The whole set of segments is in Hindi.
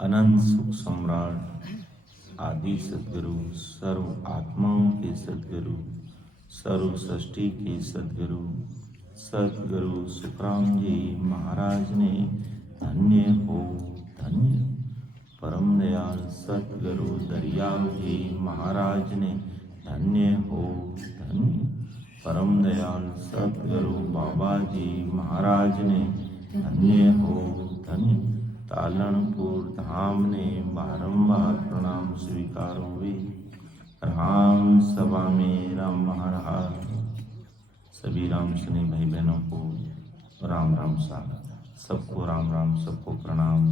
अनंत सुख सम्राट आदि सद्गुरु, सर्व आत्माओं के सद्गुरु, सर्व सृष्टि के सद्गुरु, सद्गुरु सुखराम जी महाराज ने धन्य हो धन्य। परम दयाल सद्गुरु दरियाव जी महाराज ने धन्य हो धन्य। परम दयाल सद्गुरु बाबा जी महाराज ने धन्य हो धन्य। तालनपुर धाम ने बारंबार प्रणाम स्वीकारो वे। राम सभा में राम महाराज। सभी राम सुने भाई बहनों को राम राम साहब, सबको राम राम, सबको प्रणाम।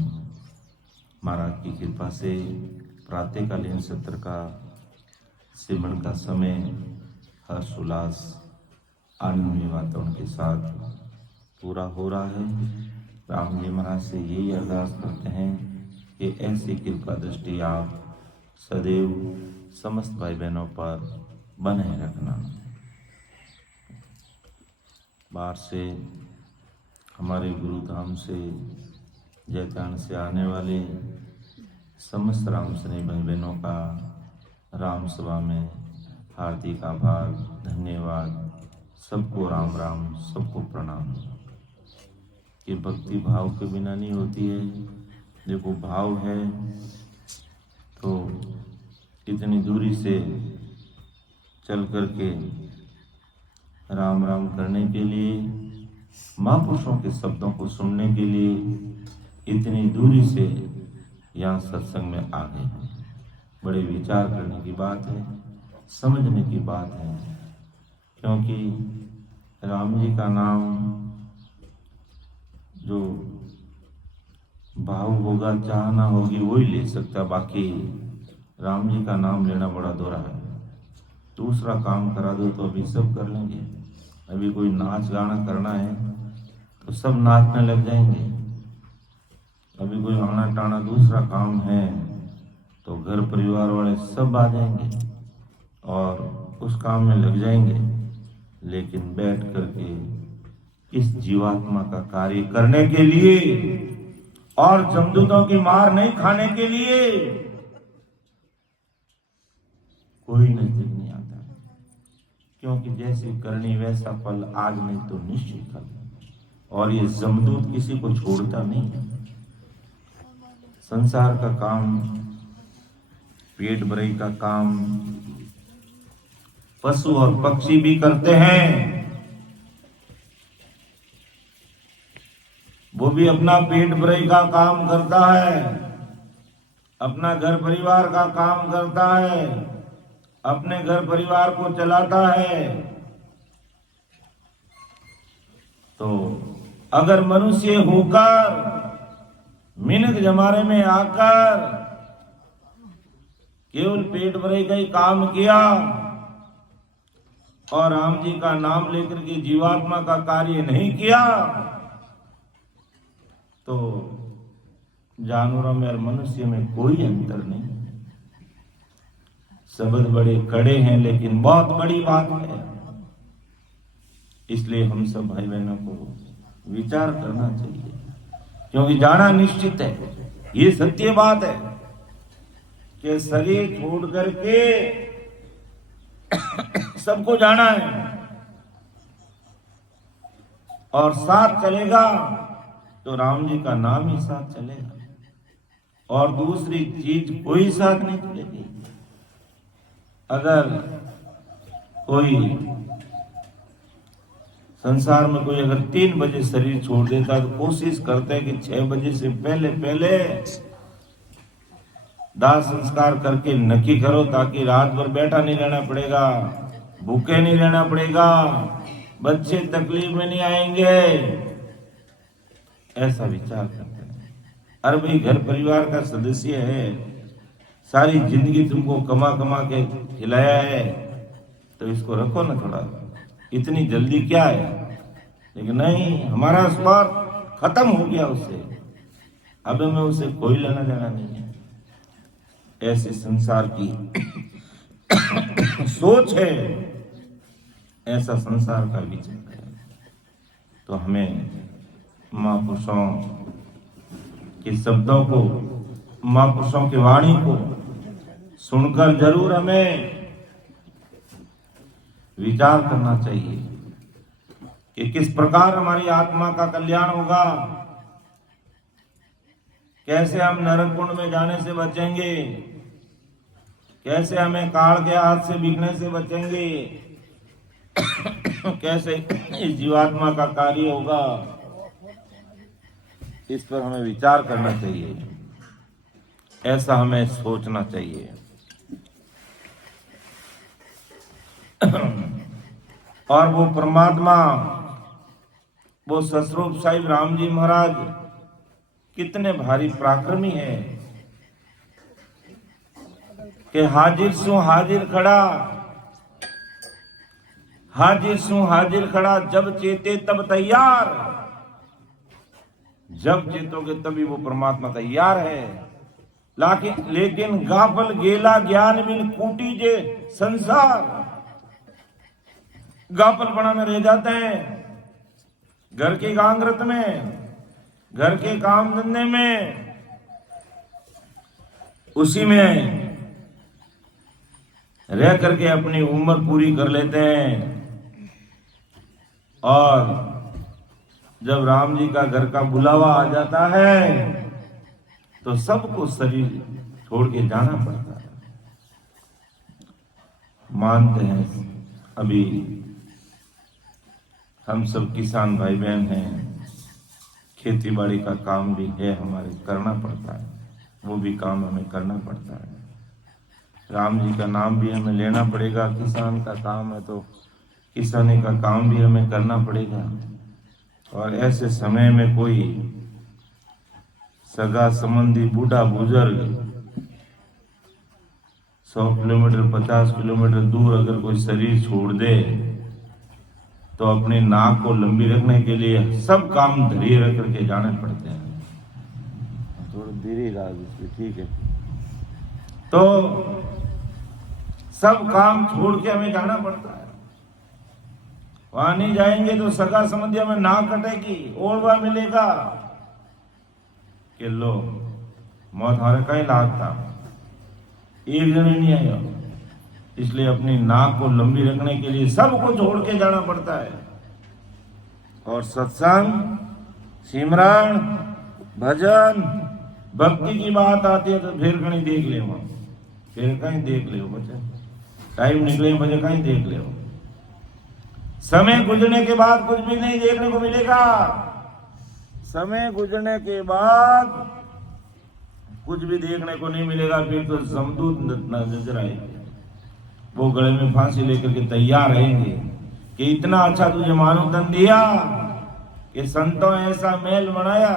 महाराज की कृपा से प्रातःकालीन सत्र का सिमरन का समय हर्ष उल्लास आनंदमय वातावरण के साथ पूरा हो रहा है। राम जी महाराज से यही अरदास करते हैं कि ऐसी कृपा दृष्टि आप सदैव समस्त भाई बहनों पर बनाए रखना। बाहर से हमारे गुरुधाम से जयतान से आने वाले समस्त राम स्नेही भाई बहनों का राम सभा में हार्दिक आभार, धन्यवाद। सबको राम राम, सबको प्रणाम। ये भक्ति भाव के बिना नहीं होती है। देखो भाव है तो इतनी दूरी से चल करके राम राम करने के लिए, महापुरुषों के शब्दों को सुनने के लिए इतनी दूरी से यहाँ सत्संग में आ गए। बड़े विचार करने की बात है, समझने की बात है, क्योंकि राम जी का नाम जो भाव होगा, चाहना होगी, वही ले सकता। बाकी राम जी का नाम लेना बड़ा दोहरा है। दूसरा काम करा दो तो अभी सब कर लेंगे। अभी कोई नाच गाना करना है तो सब नाचने लग जाएंगे। अभी कोई आना टाना दूसरा काम है तो घर परिवार वाले सब आ जाएंगे और उस काम में लग जाएंगे। लेकिन बैठ करके इस जीवात्मा का कार्य करने के लिए और जमदूतों की मार नहीं खाने के लिए कोई नजदीक नहीं आता, क्योंकि जैसी करनी वैसा फल, आज नहीं तो निश्चय फल। और ये जमदूत किसी को छोड़ता नहीं है। संसार का काम, पेट भराई का काम पशु और पक्षी भी करते हैं। वो भी अपना पेट भराई का काम करता है, अपना घर परिवार का काम करता है, अपने घर परिवार को चलाता है। तो अगर मनुष्य होकर मिनट जमाने में आकर केवल पेट भराई का ही काम किया और राम जी का नाम लेकर के जीवात्मा का कार्य नहीं किया तो जानवरों में और मनुष्य में कोई अंतर नहीं। शब्द बड़े कड़े हैं लेकिन बहुत बड़ी बात है। इसलिए हम सब भाई बहनों को विचार करना चाहिए, क्योंकि जाना निश्चित है। ये सत्य बात है कि शरीर छोड़ करके सबको जाना है और साथ चलेगा तो राम जी का नाम ही साथ चलेगा और दूसरी चीज कोई साथ नहीं चलेगी। अगर कोई संसार में कोई अगर 3 बजे शरीर छोड़ देता तो कोशिश करते हैं कि 6 बजे से पहले पहले दाह संस्कार करके नक्की करो, ताकि रात भर बैठा नहीं रहना पड़ेगा, भूखे नहीं रहना पड़ेगा, बच्चे तकलीफ में नहीं आएंगे। ऐसा विचार करते हैं। अरे भाई, घर परिवार का सदस्य है, सारी जिंदगी तुमको कमा कमा के खिलाया है, तो इसको रखो ना थोड़ा, इतनी जल्दी क्या है। लेकिन नहीं, हमारा स्वार्थ खत्म हो गया उससे, अब हमें उसे कोई लेना देना नहीं है। ऐसे संसार की सोच है, ऐसा संसार का विचार है। तो हमें महापुरुषों के शब्दों को महापुरुषों की वाणी को सुनकर जरूर हमें विचार करना चाहिए कि किस प्रकार हमारी आत्मा का कल्याण होगा, कैसे हम नरक कुंड में जाने से बचेंगे, कैसे हमें काल के हाथ से बिकने से बचेंगे, कैसे इस जीवात्मा का कार्य होगा, इस पर हमें विचार करना चाहिए, ऐसा हमें सोचना चाहिए। और वो परमात्मा, वो ससरूप साहिब राम जी महाराज कितने भारी पराक्रमी है कि हाजिर सु हाजिर खड़ा, हाजिर सु हाजिर खड़ा, जब चेते तब तैयार। जब चेतोगे तभी वो परमात्मा तैयार है। लेकिन गाफल गेला ज्ञान बिन कूटी जे संसार, गाफलपना में रह जाते हैं, घर के गांगरत में, घर के काम धंधे में, उसी में रह करके अपनी उम्र पूरी कर लेते हैं। और जब राम जी का घर का बुलावा आ जाता है तो सबको शरीर छोड़ के जाना पड़ता है। मानते हैं अभी हम सब किसान भाई बहन हैं, खेती बाड़ी का काम भी है, हमारे करना पड़ता है, वो भी काम हमें करना पड़ता है। राम जी का नाम भी हमें लेना पड़ेगा, किसान का काम है तो किसानी का काम भी हमें करना पड़ेगा। और ऐसे समय में कोई सगा संबंधी बूढ़ा बुजुर्ग 100 किलोमीटर 50 किलोमीटर दूर अगर कोई शरीर छोड़ दे तो अपनी नाक को लंबी रखने के लिए सब काम धैर्य रख करके जाने पड़ते हैं। थोड़ा धीरे राज, ठीक है। तो सब काम छोड़ के हमें जाना पड़ता है। वहां नहीं जाएंगे तो सगा संबंधी हमें नाक कटेगी, ओढ़वा मिलेगा कि लो मौत हमारे कहीं लाग था, एक जन नहीं आया। इसलिए अपनी नाक को लंबी रखने के लिए सबको छोड़ के जाना पड़ता है। और सत्संग, सिमरन, भजन, भक्ति की बात आती है तो फिर कहीं देख ले, फिर कहीं देख ले बच्चे, टाइम निकले बजे कहीं देख ले। समय गुजरने के बाद कुछ भी नहीं देखने को मिलेगा। समय गुजरने के बाद कुछ भी देखने को नहीं मिलेगा। फिर तो जमदूत नजर आएंगे, वो गले में फांसी लेकर के तैयार रहेंगे कि इतना अच्छा तुझे मानव धन दिया कि संतों ऐसा मेल बनाया,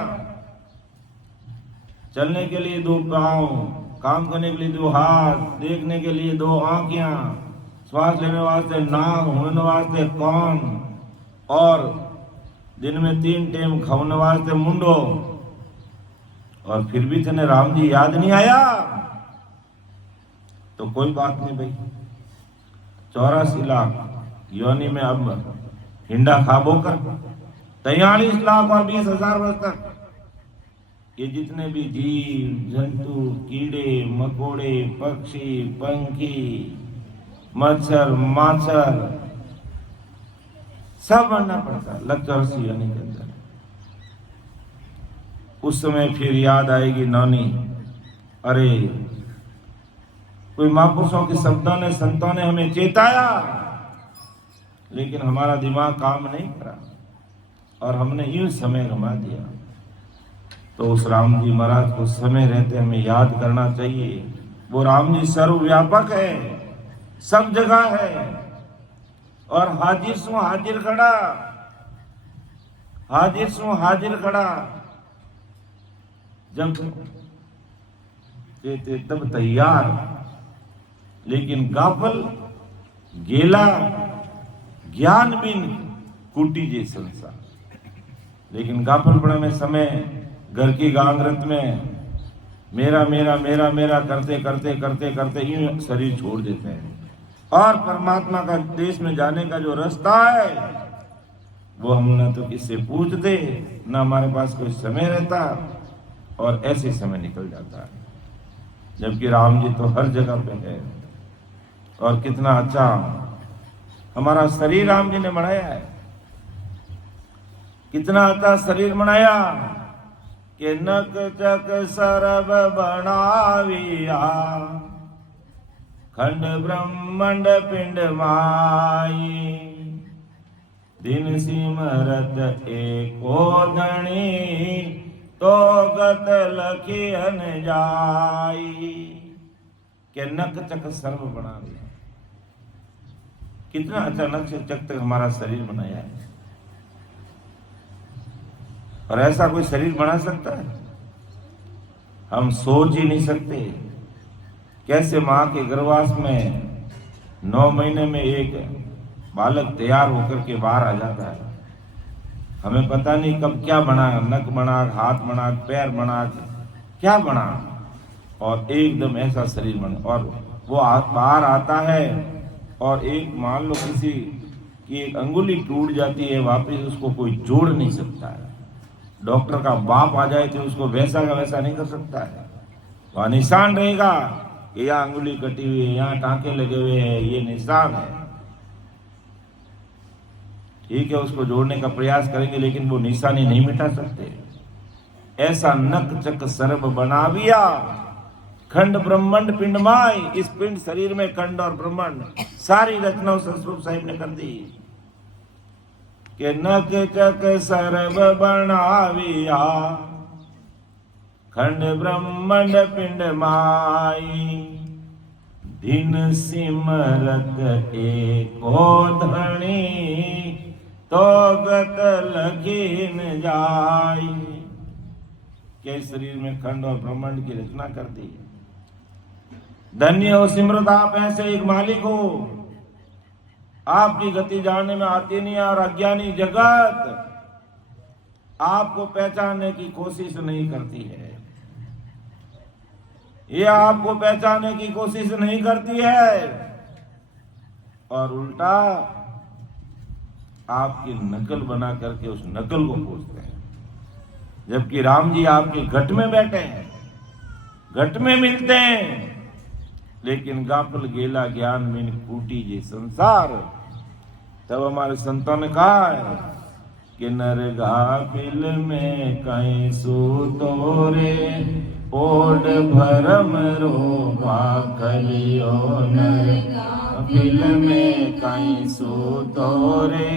चलने के लिए 2 पांव, काम करने के लिए 2 हाथ, देखने के लिए 2 आंखें, श्वास लेने वास्ते नाक, होने वास्ते कान, और दिन में 3 टाइम खाने वास्ते मुंडो। और फिर भी तेने राम जी याद नहीं आया तो कोई बात नहीं भाई, 84 लाख योनि में अब हिंडा खाबो कर 43 लाख और 20,000 वर्ष तक ये जितने भी जीव जंतु, कीड़े मकोड़े, पक्षी पंखी, मच्छर माछर, सब बनना पड़ता है लक्ष्य यानी के अंदर। उस समय फिर याद आएगी नानी, अरे कोई महापुरुषों के शब्दों ने, संतों ने हमें चेताया, लेकिन हमारा दिमाग काम नहीं करा और हमने यूं समय गंवा दिया। तो उस राम जी महाराज को समय रहते हमें याद करना चाहिए। वो राम जी सर्वव्यापक है, सब जगह है, और हाजिर सु हाजिर खड़ा, हाजिर सु हाजिर खड़ा, जब कहते तब तैयार। लेकिन गाफल गेला ज्ञान बिन कूटी जे संसार। लेकिन गाफलपना में समय घर की गांगरत में मेरा मेरा मेरा मेरा करते करते करते करते यूं शरीर छोड़ देते हैं। और परमात्मा का देश में जाने का जो रास्ता है वो हम न तो किससे पूछते, न हमारे पास कोई समय रहता, और ऐसे समय निकल जाता है। जबकि राम जी तो हर जगह पे है। और कितना अच्छा हमारा शरीर राम जी ने बनाया है, कितना अच्छा शरीर बनाया कि नक चक सरब बनाविया, खंड ब्रह्मंड पिंड माई, दिन सिमरत एको धनी, तो गत लखियन जाई। के नक चक सर्व बना दिया, कितना अच्छा नक चक तक हमारा शरीर बनाया है। और ऐसा कोई शरीर बना सकता है? हम सोच ही नहीं सकते कैसे मां के गर्भवास में 9 महीने में एक बालक तैयार होकर के बाहर आ जाता है। हमें पता नहीं कब क्या बना, नक बना, हाथ बना, पैर बना, क्या बना, और एकदम ऐसा शरीर बना। और वो बाहर आता है और एक मान लो किसी की एक अंगुली टूट जाती है, वापिस उसको कोई जोड़ नहीं सकता है। डॉक्टर का बाप आ जाए तो उसको वैसा का वैसा नहीं कर सकता है। वहां निशान रहेगा कि यहाँ अंगुली कटी हुई है, यहाँ टांके लगे हुए हैं, ये निशान है। ठीक है, उसको जोड़ने का प्रयास करेंगे लेकिन वो निशानी नहीं मिटा सकते। ऐसा नक चक सर्ब बनाविया, खंड ब्रह्मंड पिंड माई। इस पिंड शरीर में खंड और ब्रह्मांड सारी रचना संस्कृत साहिब ने कर दी कि नक चक सर्ब बनाविया, खंड ब्रह्मंड पिंड माई, दिन सिमरत एको धनी, तो गत लखीन जाई। के शरीर में खंड और ब्रह्मांड की रचना कर दी। धन्य हो सिमरत आप ऐसे एक मालिक हो, आपकी गति जानने में आती नहीं है। और अज्ञानी जगत आपको पहचानने की कोशिश नहीं करती है, ये आपको पहचानने की कोशिश नहीं करती है, और उल्टा आपकी नकल बना करके उस नकल को पूछते हैं। जबकि राम जी आपके घट में बैठे हैं, घट में मिलते हैं, लेकिन गाफल गेला ज्ञान में कूटी जे संसार। तब हमारे संतों ने कहा है कि नर गाफिल में कहीं सूतो रे, ओड भरम रोपा कलियो। नर गाफिल में कहीं सूतो रे,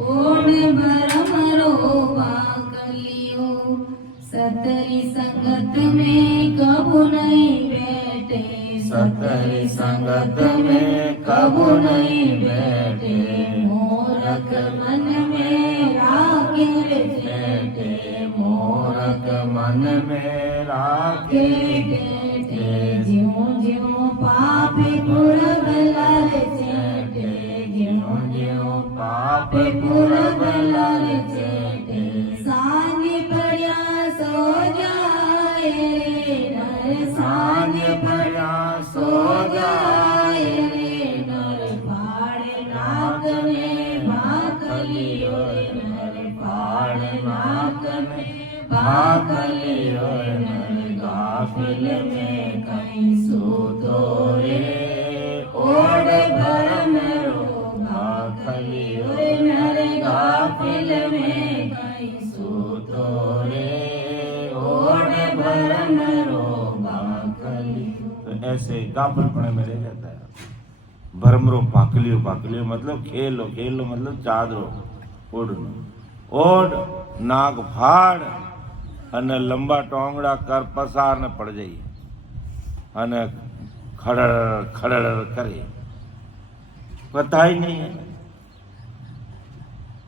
ओड भरम रोपा कलियो। सतरी संगत में कबू नहीं बैठे, सतरी संगत में कबू नहीं बैठे, मोरक मन में राखे बैठे, मोरक मन में राखे बैठे। ज्यों ज्यों पापे पूरब लाल चेटे, ज्यों ज्यों पापे पूरब लाल चेटे। सांझ पड़िया सो जाए रे नर, सांझ पड़िया सो जाए रे नर। फाड़े नाक में भाखलियो नर, फाड़े नाक में भाखलियो नर। गाफिल में कहीं सूतो रे, ओड भरम रो भाखलियो नर। गाफिल में कहीं सूतो रे, ओड भरम रो भाखलियो। तो ऐसे गाफलपने में रह जाता है। भरमरो पाकलियो, पाकलियो मतलब खेलो, खेलो मतलब चादरो ओढ़नो, ओढ़ नाक फाड़ अने लंबा टोंगड़ा कर पसार ने पड़ जाई अने खड़ड़ खड़ड़ करे। पता ही नहीं है,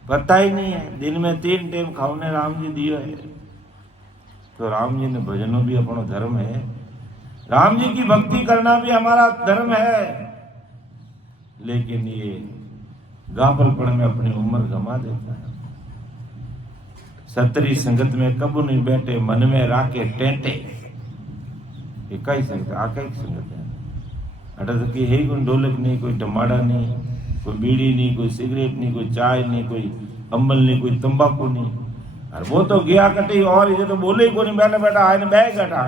पता ही नहीं है। दिन में 3 टाइम खाने राम जी दियो है। तो राम जी ने भजनों भी अपनो धर्म है, राम जी की भक्ति करना भी हमारा धर्म है। लेकिन ये गाफलपन में अपनी उम्र गंवा देता है। सतरी संगत में कबू नहीं बैठे, मन में राखे टेंटे। ये कई संगत, आकई संगत है। अटा तो की है कोई ढोलक नहीं, कोई टमाड़ा नहीं, कोई बीड़ी नहीं, कोई सिगरेट नहीं, कोई चाय नहीं, कोई अम्बल नहीं, कोई तंबाकू नहीं। और वो तो गया कटी और ये तो बोले ही को नहीं, बैठा बैठा आए बैग बैठा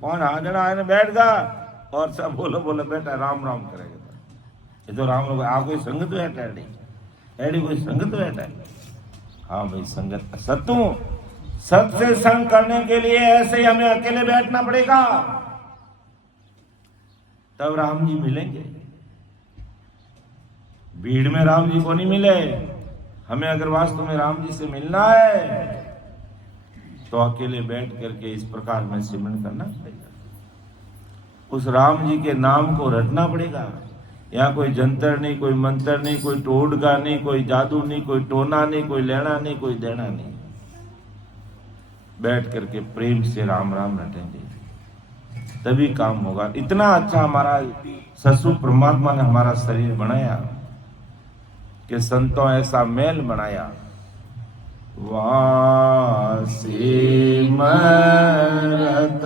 कौन हाजड़ा है बैठ गा और सब बोलो बोलो बेटा राम राम करेगा। ये तो राम राम आप कोई संगत बैठा है एडी कोई संगत बैठा है। हाँ भाई संगत सत्तू सत से संग करने के लिए ऐसे ही हमें अकेले बैठना पड़ेगा, तब राम जी मिलेंगे। भीड़ में राम जी को नहीं मिले। हमें अगर वास्तव में राम जी से मिलना है तो अकेले बैठ करके इस प्रकार में सिमरन करना पड़ेगा, उस राम जी के नाम को रटना पड़ेगा। यहाँ कोई जंतर नहीं, कोई मंत्र नहीं, कोई टोटका नहीं, कोई जादू नहीं, कोई टोना नहीं, कोई लेना नहीं, कोई देना नहीं। बैठ करके प्रेम से राम राम रटेंगे तभी काम होगा। इतना अच्छा हमारा ससुर परमात्मा ने हमारा शरीर बनाया कि संतों ऐसा मेल बनाया। वासी मरत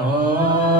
Oh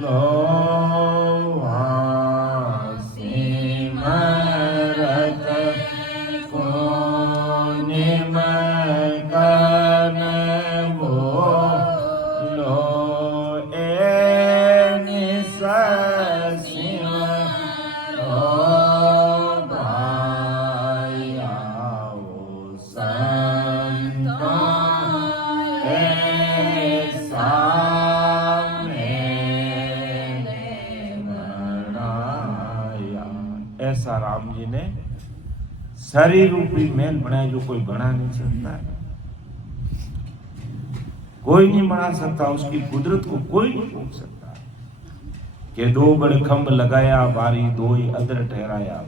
लोहा सिमरत कोनिम कन बोलो ए निस सिमरो भायाओ संतो ऐसा ऐसा राम जी ने शरीर रूपी महल बनाया जो कोई बना नहीं सकता, कोई नहीं बना सकता, उसकी कुदरत को कोई नहीं रोक सकता। के दो बड़े खंभ लगाया बारी दो ही अदर ठहराया,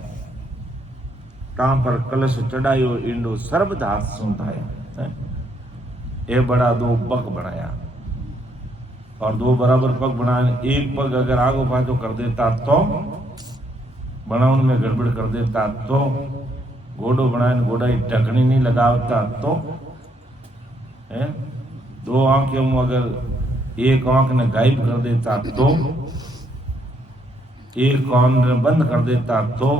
तां पर कलश चढ़ायो इंडो सर्वदास सुधाया। ए बड़ा दो पग बनाया और दो बराबर पग बनाए, एक पग अगर आगो पाछो कर देता तो बनावन में गड़बड़ कर देता तो, घोड़ो बनाए घोड़ा की ढकनी नहीं लगावता तो, दो आंखें में अगर एक आंख ने गायब कर देता तो, एक कान ने बंद कर देता तो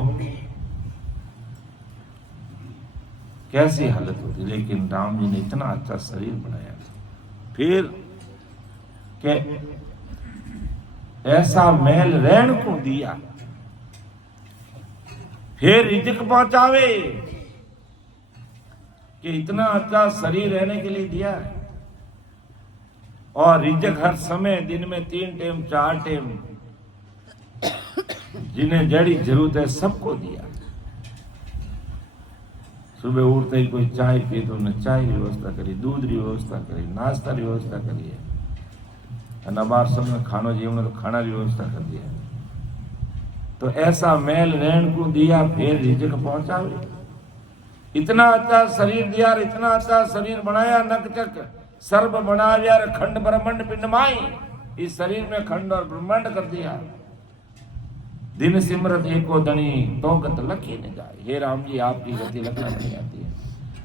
कैसी हालत होती। लेकिन राम जी ने इतना अच्छा शरीर बनाया, फिर के ऐसा महल रहन को दिया, फिर रिजक पहुंचावे कि इतना अच्छा शरीर रहने के लिए दिया है। और रिजक हर समय दिन में 3 टाइम 4 टाइम जिन्हें जड़ी जरूरत है सबको दिया। सुबह उठते ही कोई चाय पी तो उन्हें चाय की व्यवस्था करी, दूध की व्यवस्था करी, नाश्ता की व्यवस्था करी है, बार सबने खानो जीवन तो खाना की व्यवस्था कर दिया। तो ऐसा महल रहन को दिया, फिर रिजक पहुंचावे। इतना अच्छा शरीर दिया, इतना अच्छा शरीर बनाया, नकचक सर्व बना दिया, खंड ब्रह्मांड पिंडमाई, इस शरीर में खंड और ब्रह्मांड कर दिया। दिन सिमरत एको दणी तो गत लखी न जाए। हे राम जी आपकी गति लखना नहीं आती है।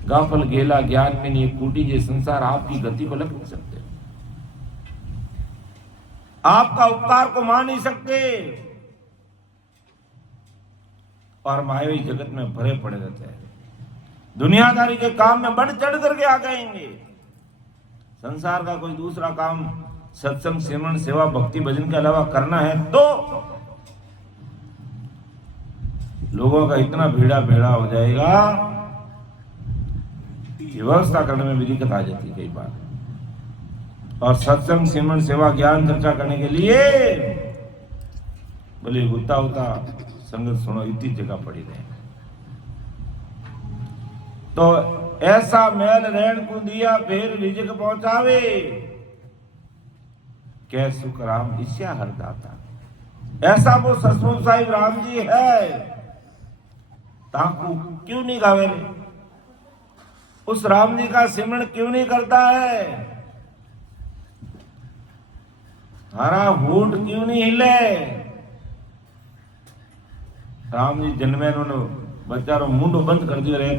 गाफल गेला ज्ञान में नहीं कूटी जे संसार आपकी गति को लख नहीं सकते, आपका उपकार को मान नहीं सकते, और मायावी जगत में भरे पड़े रहते हैं। दुनियादारी के काम में बढ़ चढ़ करके आ जाएंगे। संसार का कोई दूसरा काम सत्संग सिमरन सेवा भक्ति भजन के अलावा करना है तो लोगों का इतना भीड़ा भेड़ा हो जाएगा कि व्यवस्था करने में भी दिक्कत आ जाती है कई बार। और सत्संग सिमरन सेवा ज्ञान चर्चा करने के लिए बोले होता होता संगत सुनो इतनी जगह पड़ी रहे। तो ऐसा महल रहन को दिया, फिर रिजक पहुंचावे, कै सुख राम ईश्या हर दाता। ऐसा वो सचमुच साहिब राम जी है, ताकू क्यों नहीं गावे, उस राम जी का सिमरन क्यों नहीं करता है, हरा होठ क्यों नहीं हिले। राम जी जन्मे उन्होंने बच्चारों मुंडो बंद कर दिया रहे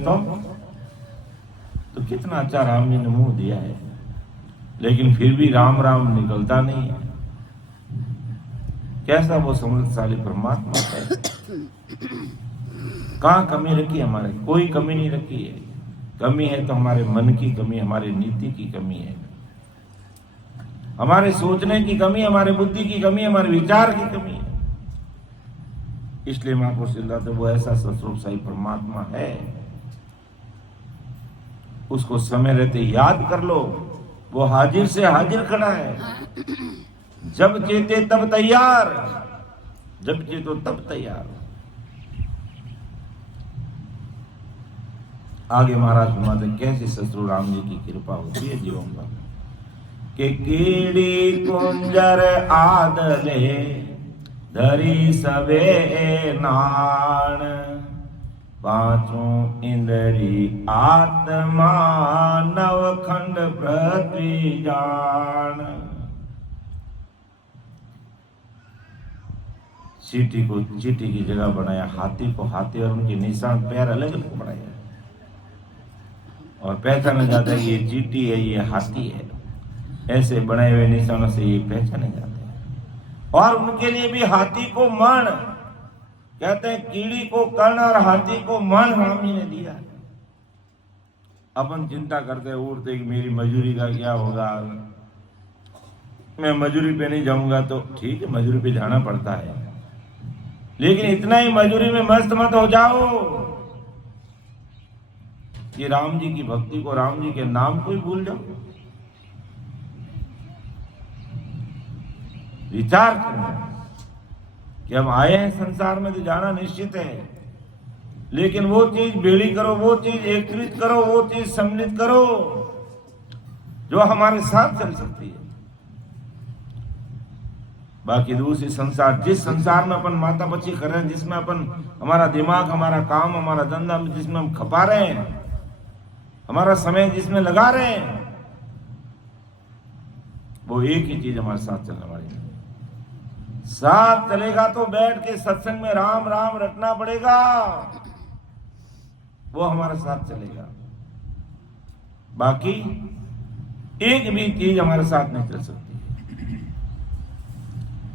तो कितना अच्छा राम जी ने मुंह दिया है, लेकिन फिर भी राम राम निकलता नहीं है। कैसा वो समृद्धशाली परमात्मा है। कहाँ कमी रखी है हमारे, कोई कमी नहीं रखी है। कमी है तो हमारे मन की कमी, हमारी नीति की कमी है, हमारे सोचने की कमी, हमारे बुद्धि की कमी, हमारे विचार की कमी है। इसलिए महापुरुष तो वो ऐसा सतरूप साई परमात्मा है, उसको समय रहते याद कर लो। वो हाजिर से हाजिर खड़ा है, जब चेते तब तैयार, जब चेतो तब तैयार। आगे महाराज फरमाते कैसे ससुर राम जी की कृपा होती है जीवों पर कि कीड़ी कुंजर आदले धरी सवे नाण, पांचों इंद्री आत्मा नवखंड पृथ्वी जान। चीटी को चीटी की जगह बनाया, हाथी को हाथी और उनके निशान पैर अलग अलग बनाया और पहचाना जाता है ये चीटी है ये हाथी है। ऐसे बने हुए निशानों से ये पहचाने जाते हैं। और उनके लिए भी हाथी को मन, कहते हैं कीड़ी को कर्ण और हाथी को मन राम जी ने दिया। अपन चिंता करते उठते कि मेरी मजूरी का क्या होगा, मैं मजूरी पे नहीं जाऊंगा। तो ठीक है, मजूरी पे जाना पड़ता है, लेकिन इतना ही मजूरी में मस्त मत हो जाओ कि राम जी की भक्ति को, राम जी के नाम को ही भूल जाओ। विचार करो कि हम आए हैं संसार में तो जाना निश्चित है, लेकिन वो चीज बेड़ी करो, वो चीज एकत्रित करो, वो चीज सम्मिलित करो जो हमारे साथ चल सकती है। बाकी दूसरी संसार, जिस संसार में अपन माता बच्ची कर रहे हैं, जिसमें अपन हमारा दिमाग, हमारा काम, हमारा धंधा, जिसमें हम खपा रहे हैं, हमारा समय जिसमें लगा रहे हैं, वो एक ही चीज हमारे साथ चलने वाली है। साथ चलेगा तो बैठ के सत्संग में राम राम रटना पड़ेगा, वो हमारे साथ चलेगा। बाकी एक भी चीज हमारे साथ नहीं चल सकती।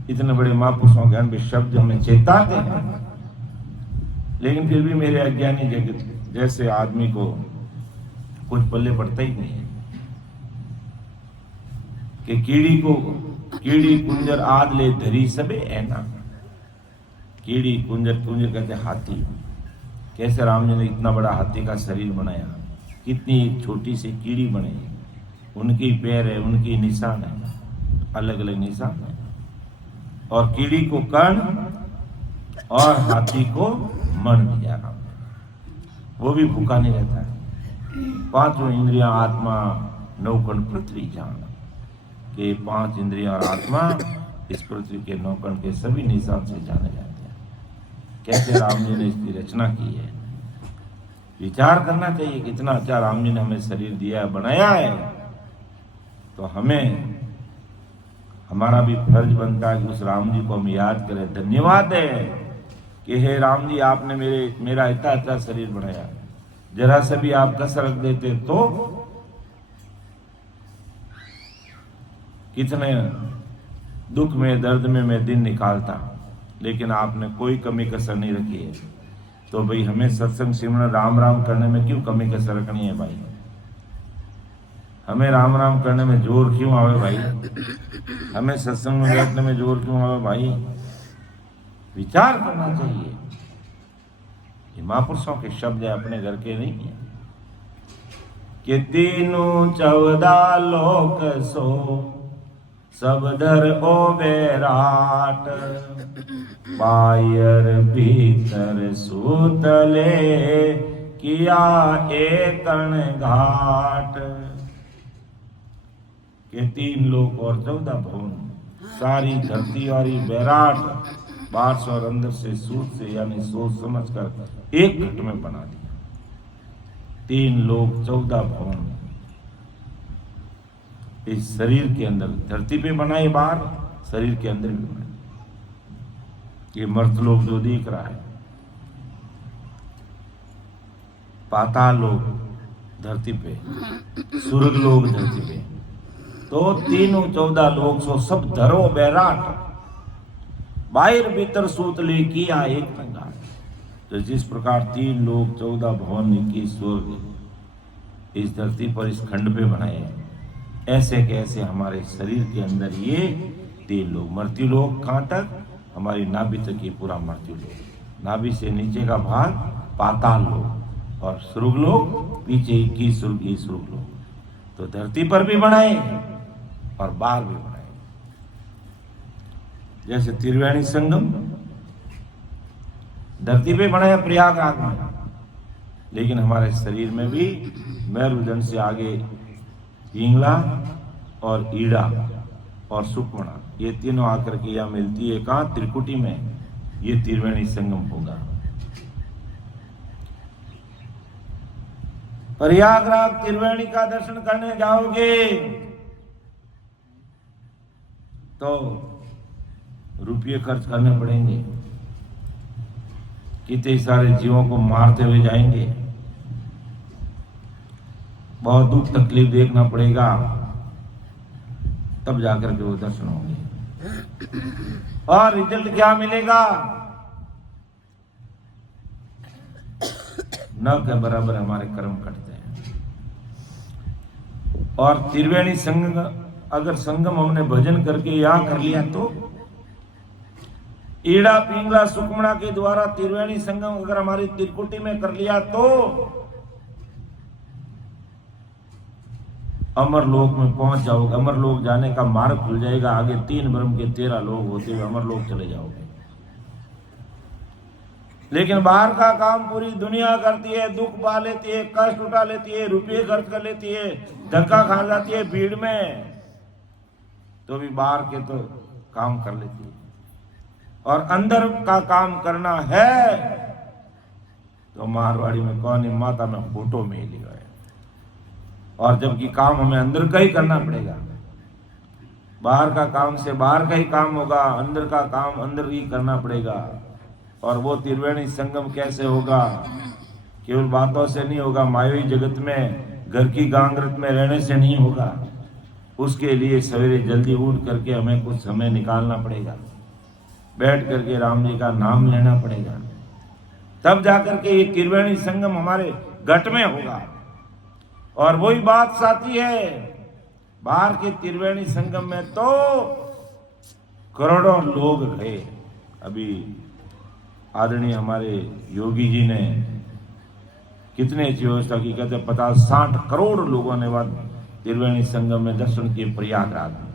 इतने बड़े महापुरुषों ज्ञान भी शब्द हमें चेताते हैं, लेकिन फिर भी मेरे अज्ञानी जगत जैसे आदमी को कुछ पल्ले पड़ता ही नहीं है कि कीड़ी कुंजर आद ले धरी सबे ऐना। कीड़ी कुंजर, कुंजर कहते हाथी। कैसे राम जी ने इतना बड़ा हाथी का शरीर बनाया, कितनी एक छोटी सी कीड़ी बने, उनकी पैर है, उनकी निशान है, अलग अलग निशान है। और कीड़ी को कर्ण और हाथी को मन दिया राम, वो भी भूखा नहीं रहता है। पांचों इंद्रियां, आत्मा, नौकण, पृथ्वी, जान, के 5 इंद्रियां और आत्मा इस पृथ्वी के नौकण के सभी निशान से जाने जाते हैं। कैसे राम जी ने इसकी रचना की है, विचार करना चाहिए। कितना अच्छा राम जी ने हमें शरीर दिया है, बनाया है। तो हमें, हमारा भी फर्ज बनता है कि उस राम जी को हम याद करें, धन्यवाद है कि हे राम जी आपने मेरा इतना अच्छा शरीर बनाया। जरा से भी आप कसर रख देते तो कितने दुख में, दर्द में मैं दिन निकालता, लेकिन आपने कोई कमी कसर नहीं रखी है। तो भाई हमें सत्संग सिमरन राम राम करने में क्यों कमी कसर रखनी है भाई? हमें राम राम करने में जोर क्यों आवे भाई? हमें सत्संग में बैठने में जोर क्यों आवे भाई? विचार करना चाहिए। ये महापुरुषों के शब्द है, अपने घर के नहीं है। कि तीनों 14 लोक सो सब धर ओ बेराट, बायर भीतर सूतले किया एकन घाट। के 3 लोक और 14 भवन, सारी धरती और ये बैराट, 1200 और अंदर से सूत से यानी सोच समझ कर एक घट में बना दिया। 3 लोक 14 भवन इस शरीर के अंदर, धरती पे बनाए, बाहर शरीर के अंदर भी बनाए। ये मर्तलोक जो दिख रहा है, पाताल लोक धरती पे, स्वर्ग लोक धरती पे, तो तीनों 14 लोक सो सब धरो बैराट, बाहर भीतर सूतले किया एक पंगाट। तो जिस प्रकार 3 लोक 14 भवन 21 स्वर्ग इस धरती पर, इस खंड पे बनाए, ऐसे कैसे हमारे शरीर के अंदर ये 3 लोग, मृत्यु लोक कहाँ तक? हमारी नाभि तक ये पूरा मृत्यु लोक, नाभि से नीचे का भाग पाताल लोक, और स्वर्ग लोक पीछे 21 स्वर्ग, ये स्वर्ग लोक। तो धरती पर भी बनाए और बाहर भी बनाए। जैसे त्रिवेणी संगम धरती पे बनाया प्रयागराज में, लेकिन हमारे शरीर में भी मेरुदंड से आगे पिंगला और ईड़ा और सुकमणा, ये तीनों आकर के यहाँ मिलती है। कहाँ? त्रिकुटी में। ये त्रिवेणी संगम होगा। प्रयागराज त्रिवेणी का दर्शन करने जाओगे तो रुपये खर्च करने पड़ेंगे, कितने सारे जीवों को मारते हुए जाएंगे, बहुत दुख तकलीफ देखना पड़ेगा। तब जाकर के वो दर्शन होंगे। और रिजल्ट क्या मिलेगा? न के बराबर हमारे कर्म करते हैं। और त्रिवेणी संगम, अगर संगम हमने भजन करके यहां कर लिया तो ईड़ा पिंगला सुकमणा के द्वारा त्रिवेणी संगम अगर हमारी त्रिकुटी में कर लिया तो अमरलोक में पहुंच जाओगे। अमरलोक जाने का मार्ग खुल जाएगा। आगे 3 ब्रह्म के 13 लोग होते हुए अमरलोक चले जाओगे। लेकिन बाहर का काम पूरी दुनिया करती है, दुख पा लेती है, कष्ट उठा लेती है, रुपये खर्च कर लेती है, धक्का खा जाती है भीड़ में, तो भी बाहर के तो काम कर लेती है। और अंदर का काम करना है तो मारवाड़ी में कौन है, माता में फोटो में लिया है। और जबकि काम हमें अंदर का ही करना पड़ेगा। बाहर का काम से बाहर का ही काम होगा, अंदर का काम अंदर ही करना पड़ेगा। और वो त्रिवेणी संगम कैसे होगा? केवल बातों से नहीं होगा, मायावी जगत में घर की गांगरत में रहने से नहीं होगा। उसके लिए सवेरे जल्दी उठ करके हमें कुछ समय निकालना पड़ेगा, बैठ करके राम जी का नाम लेना पड़ेगा, तब जाकर के ये त्रिवेणी संगम हमारे घट में होगा। और वही बात साथी है, बाहर के त्रिवेणी संगम में तो करोड़ों लोग गए। अभी आदरणीय हमारे योगी जी ने कितने अच्छी व्यवस्था की, कहते 50-60 करोड़ लोगों ने वहां त्रिवेणी संगम में दर्शन किए। प्रयागराज में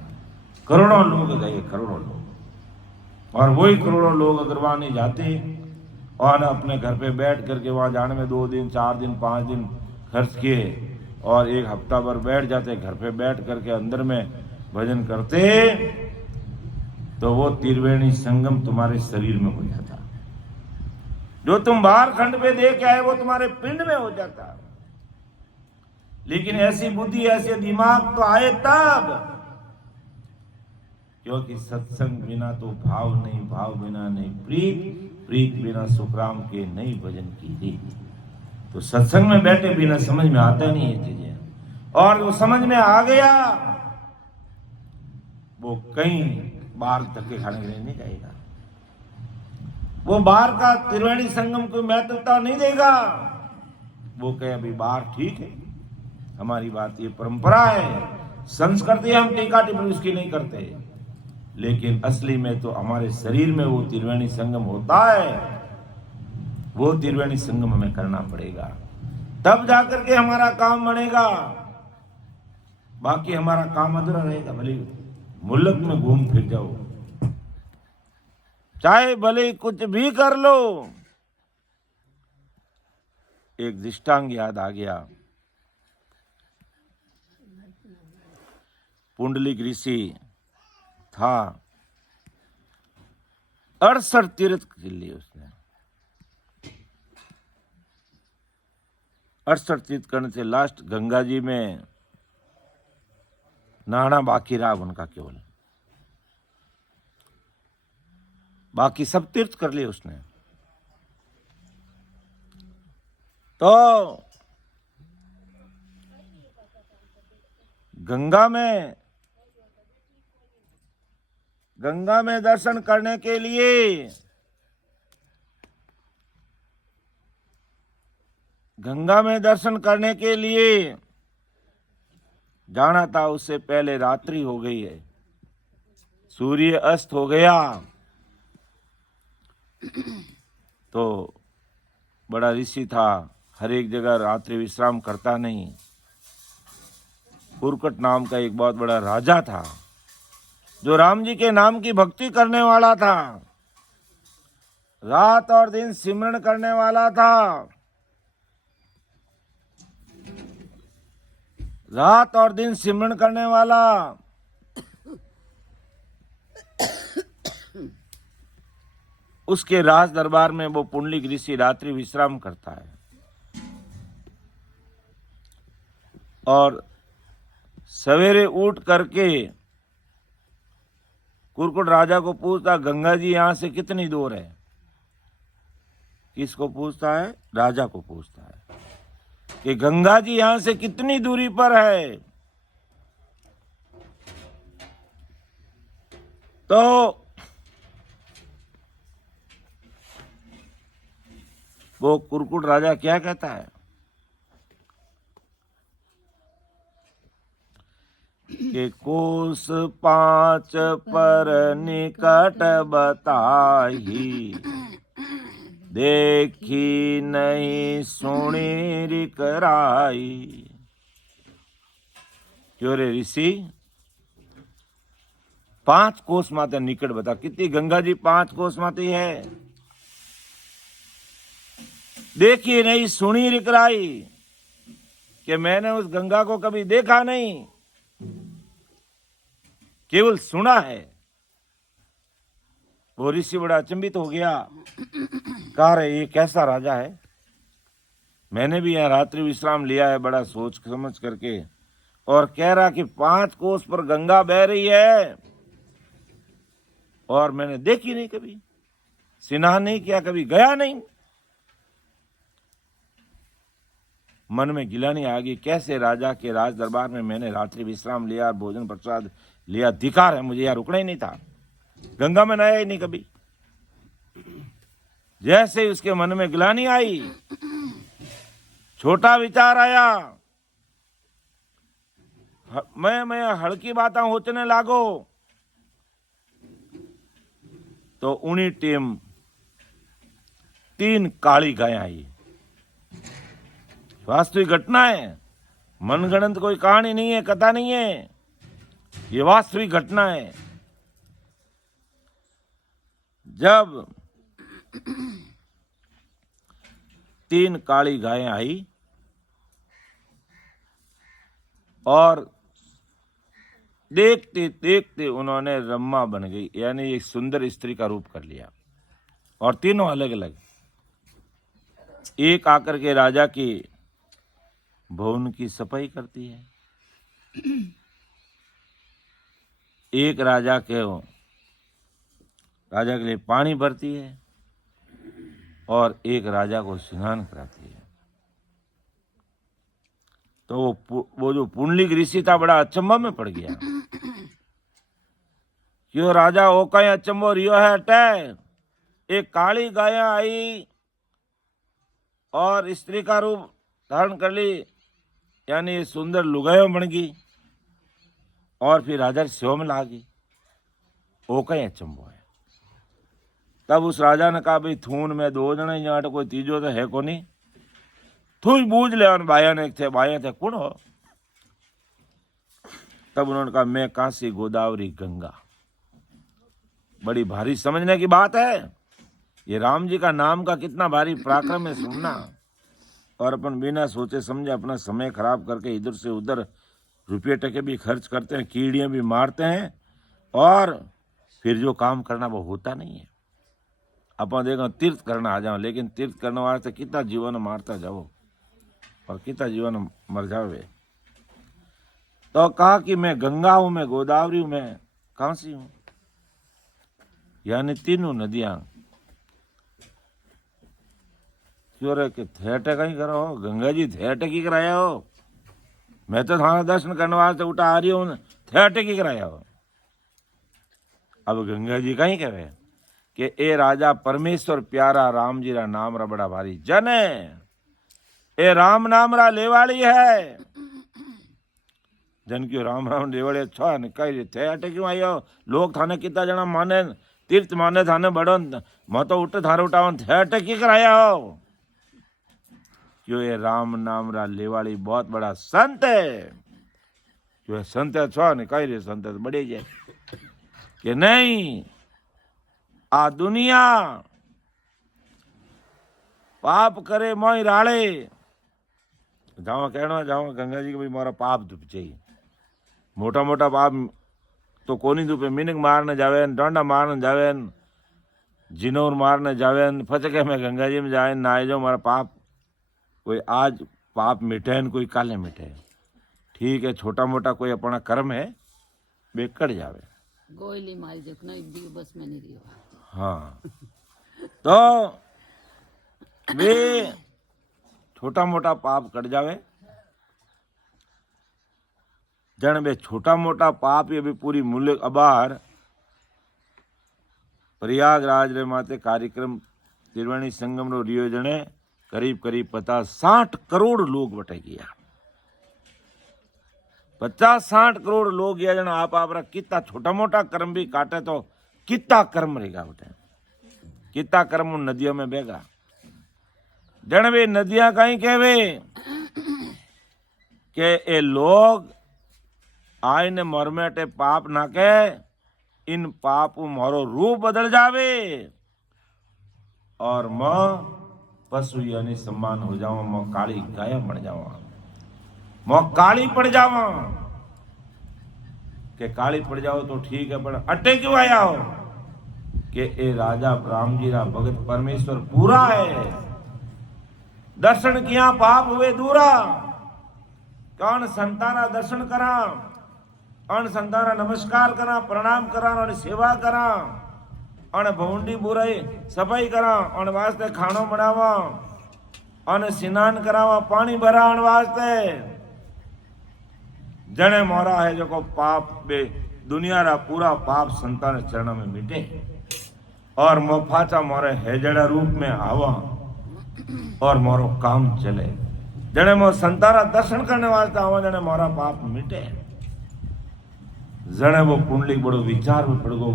करोड़ों लोग गए, करोड़ों लोग। और वही करोड़ों लोग अगर वहां नहीं जाते और अपने घर पे बैठ करके वहां जाने में 2 दिन 4 दिन 5 दिन खर्च किए और 1 हफ्ता भर बैठ जाते, घर पे बैठ करके अंदर में भजन करते, तो वो त्रिवेणी संगम तुम्हारे शरीर में हो जाता। जो तुम बाहर खंड पे देख आए वो तुम्हारे पिंड में हो जाता। लेकिन ऐसी बुद्धि ऐसे दिमाग तो आए तब, क्योंकि सत्संग बिना तो भाव नहीं, भाव बिना नहीं प्रीत, प्रीत बिना सुखराम के नहीं भजन की। तो सत्संग में बैठे बिना समझ में आता नहीं ये चीजें। और वो समझ में आ गया वो कहीं बाहर धक्के खाने के लिए नहीं जाएगा। वो बाहर का त्रिवेणी संगम को महत्वता नहीं देगा। वो कहे अभी बाहर ठीक है, हमारी बात ये परंपरा है, संस्कृति हम टीका टिप्पणी उसकी नहीं करते। लेकिन असली में तो हमारे शरीर में वो त्रिवेणी संगम होता है। वो त्रिवेणी संगम हमें करना पड़ेगा, तब जाकर के हमारा काम बनेगा। बाकी हमारा काम अधूरा रहेगा। भले मुल्क में घूम फिर जाओ, चाहे भले कुछ भी कर लो। एक दृष्टांत याद आ गया। पुंडलिक ऋषि था, 68 तीर्थ कर लिए उसने। 68 तीर्थ करने से लास्ट गंगा जी में नहाना बाकी रहा उनका केवल। बाकी सब तीर्थ कर लिए उसने। तो गंगा में दर्शन करने के लिए, गंगा में दर्शन करने के लिए जाना था। उससे पहले रात्रि हो गई है, सूर्य अस्त हो गया। तो बड़ा ऋषि था, हर एक जगह रात्रि विश्राम करता नहीं। कुरकट नाम का एक बहुत बड़ा राजा था, जो राम जी के नाम की भक्ति करने वाला था, रात और दिन सिमरन करने वाला था, रात और दिन सिमरन करने वाला। उसके राज दरबार में वो पुंडलिक ऋषि रात्रि विश्राम करता है। और सवेरे उठ करके कुरकुट राजा को पूछता, गंगा जी यहां से कितनी दूर है? किसको पूछता है? राजा को पूछता है कि गंगा जी यहां से कितनी दूरी पर है? तो वो कुरकुट राजा क्या कहता है कि कोस 5 पर निकट बताही, देखी नहीं सुनी रिकराई। क्यों रे ऋषि, 5 कोस माते निकट बता, कितनी गंगा जी 5 कोस माती है, देखी नहीं सुनी रिकराई, कि मैंने उस गंगा को कभी देखा नहीं, केवल सुना है। वो ऋषि बड़ा अचंभित हो गया, कहा रहे ये कैसा राजा है, मैंने भी यहाँ रात्रि विश्राम लिया है बड़ा सोच समझ करके, और कह रहा कि 5 कोस पर गंगा बह रही है और मैंने देखी नहीं, कभी स्नान नहीं किया, कभी गया नहीं। मन में गिलानी आ गई, कैसे राजा के राज दरबार में मैंने रात्रि विश्राम लिया, भोजन प्रसाद लिया, धिकार है मुझे, यार रुकना ही नहीं था, गंगा में नहाया ही नहीं कभी। जैसे ही उसके मन में गिलानी आई, छोटा विचार आया, मैं हल्की बातें होचने लागो, तो उन्हीं टीम 3 काली गाय आई। वास्तविक घटना है, मनगणंत कोई कहानी नहीं है, कथा नहीं है, ये वास्तविक घटना है। जब 3 काली गायें आई और देखते देखते उन्होंने रम्मा बन गई, यानी एक सुंदर स्त्री का रूप कर लिया, और तीनों अलग अलग। एक आकर के राजा की भवन की सफाई करती है, एक राजा के लिए पानी भरती है, और एक राजा को स्नान कराती है। तो वो जो पुंडलिक ऋषि था बड़ा अचंभा में पड़ गया, क्यों राजा वो कहीं अचंभो रियो है हटे, एक काली गाय आई और स्त्री का रूप धारण कर ली, यानी सुंदर लुगायो बन गई, और फिर राजा सेवा में लागी, वो कहीं अचंभो है। तब उस राजा ने कहा भाई थून में 2 जने यहाँ कोई तीजो तो है को नहीं, तू ही बूझ ले, बाया थे कौन हो। तब उन्होंने कहा मैं काशी गोदावरी गंगा। बड़ी भारी समझने की बात है, ये राम जी का नाम का कितना भारी पराक्रम है सुनना, और अपन बिना सोचे समझे अपना समय खराब करके इधर से उधर रुपये टके भी खर्च करते हैं, कीड़ियां भी मारते हैं, और फिर जो काम करना वो होता नहीं है। अपन देखो तीर्थ करना आ जाओ, लेकिन तीर्थ करने वास्ते कितना जीवन मारता जाओ और कितना जीवन मर जावे। तो कहा कि मैं गंगा हूं, मैं गोदावरी हूं, मैं कांसी हूं, यानी तीनों नदियां। क्यों रे कि थे कहीं करो, गंगा जी थे की कराया हो, मैं तो थाना दर्शन करने वास्ते उठा आ रही हूं, थे की कराया हो। अब गंगा जी कहीं कह रहे कि ए राजा परमेश्वर प्यारा राम जी रा नाम रा बड़ा भारी जन है, ए राम नाम रा लेवाड़ी है, जन क्यों राम राम लेवाड़ी अच्छा है, कहीं थे अटे क्यों आयो, लोग थाने कितना जना माने तीर्थ माने थाने बड़ो, मैं तो उठे थारे उठावन थे अटे की कराया हो, क्यों ये राम नाम रा लेवाड़ी बहुत बड़ा संत है, क्यों संत अच्छा ने कही रे संत बड़े जाए कि नहीं, आ दुनिया पाप करे मोई राड़े, जाओ कहना जाओ गंगा जी के भाई मारा पाप धुप चाहिए, मोटा मोटा पाप तो कोनी धुपे, मिनक मारने जावे, डंडा मारने जावे, जिनोर मारने जावे, फचके में गंगा जी में जाए नहाए जो मारा पाप, कोई आज पाप मिटे न कोई काले मिटे, ठीक है, छोटा मोटा कोई अपना कर्म है बेकड़ जावे, गोयली मारी देखना एक दियो बस में नहीं रियो। हाँ तो वे छोटा मोटा पाप कट जावे, जन बे छोटा मोटा पाप ये भी पूरी मूल्य अबार प्रयागराज रे माते कार्यक्रम त्रिवेणी संगम रो रियो जने करीब 50-60 करोड़ लोग बटे गया। 50-60 करोड़ लोग ये जन आप कितना छोटा मोटा कर्म भी काटे तो कितना कर्म रहेगा बटे, कितना कर्म उन नदियों में बेगा। जन वे नदियां कहीं कहवे के ये लोग आय ने मरमेटे पाप ना के इन पाप मोरो रूप बदल जावे और मैं पशु यानी सम्मान हो जावा, मैं काली गाय बन जावा, मैं काली पड़ जावा। के काली पड़ जाओ तो ठीक है, पर अटे क्यों आया हो के ए राजा राम जी रा भगत परमेश्वर पूरा है, दर्शन किया पाप हुए दूरा। कौन संताना दर्शन करा, अण संताना नमस्कार करा, प्रणाम करा और सेवा करा, अण भौंडी बुराई सफाई करा, अण वास्ते खानो बनावा, अण स्नान करावा, पानी भरा अण वास्ते। जने मोरा है जो को पाप बे दुनिया रा पूरा पाप संतान चरण में मिटे और मोफाचा मोरे हेजड़ा रूप में आवा और मोरो काम चले। जने मो संतारा दर्शन करने वास्ते आवा, जने मोरा पाप मिटे। जने वो पुंडलिक बड़ो विचार में पड़ गो,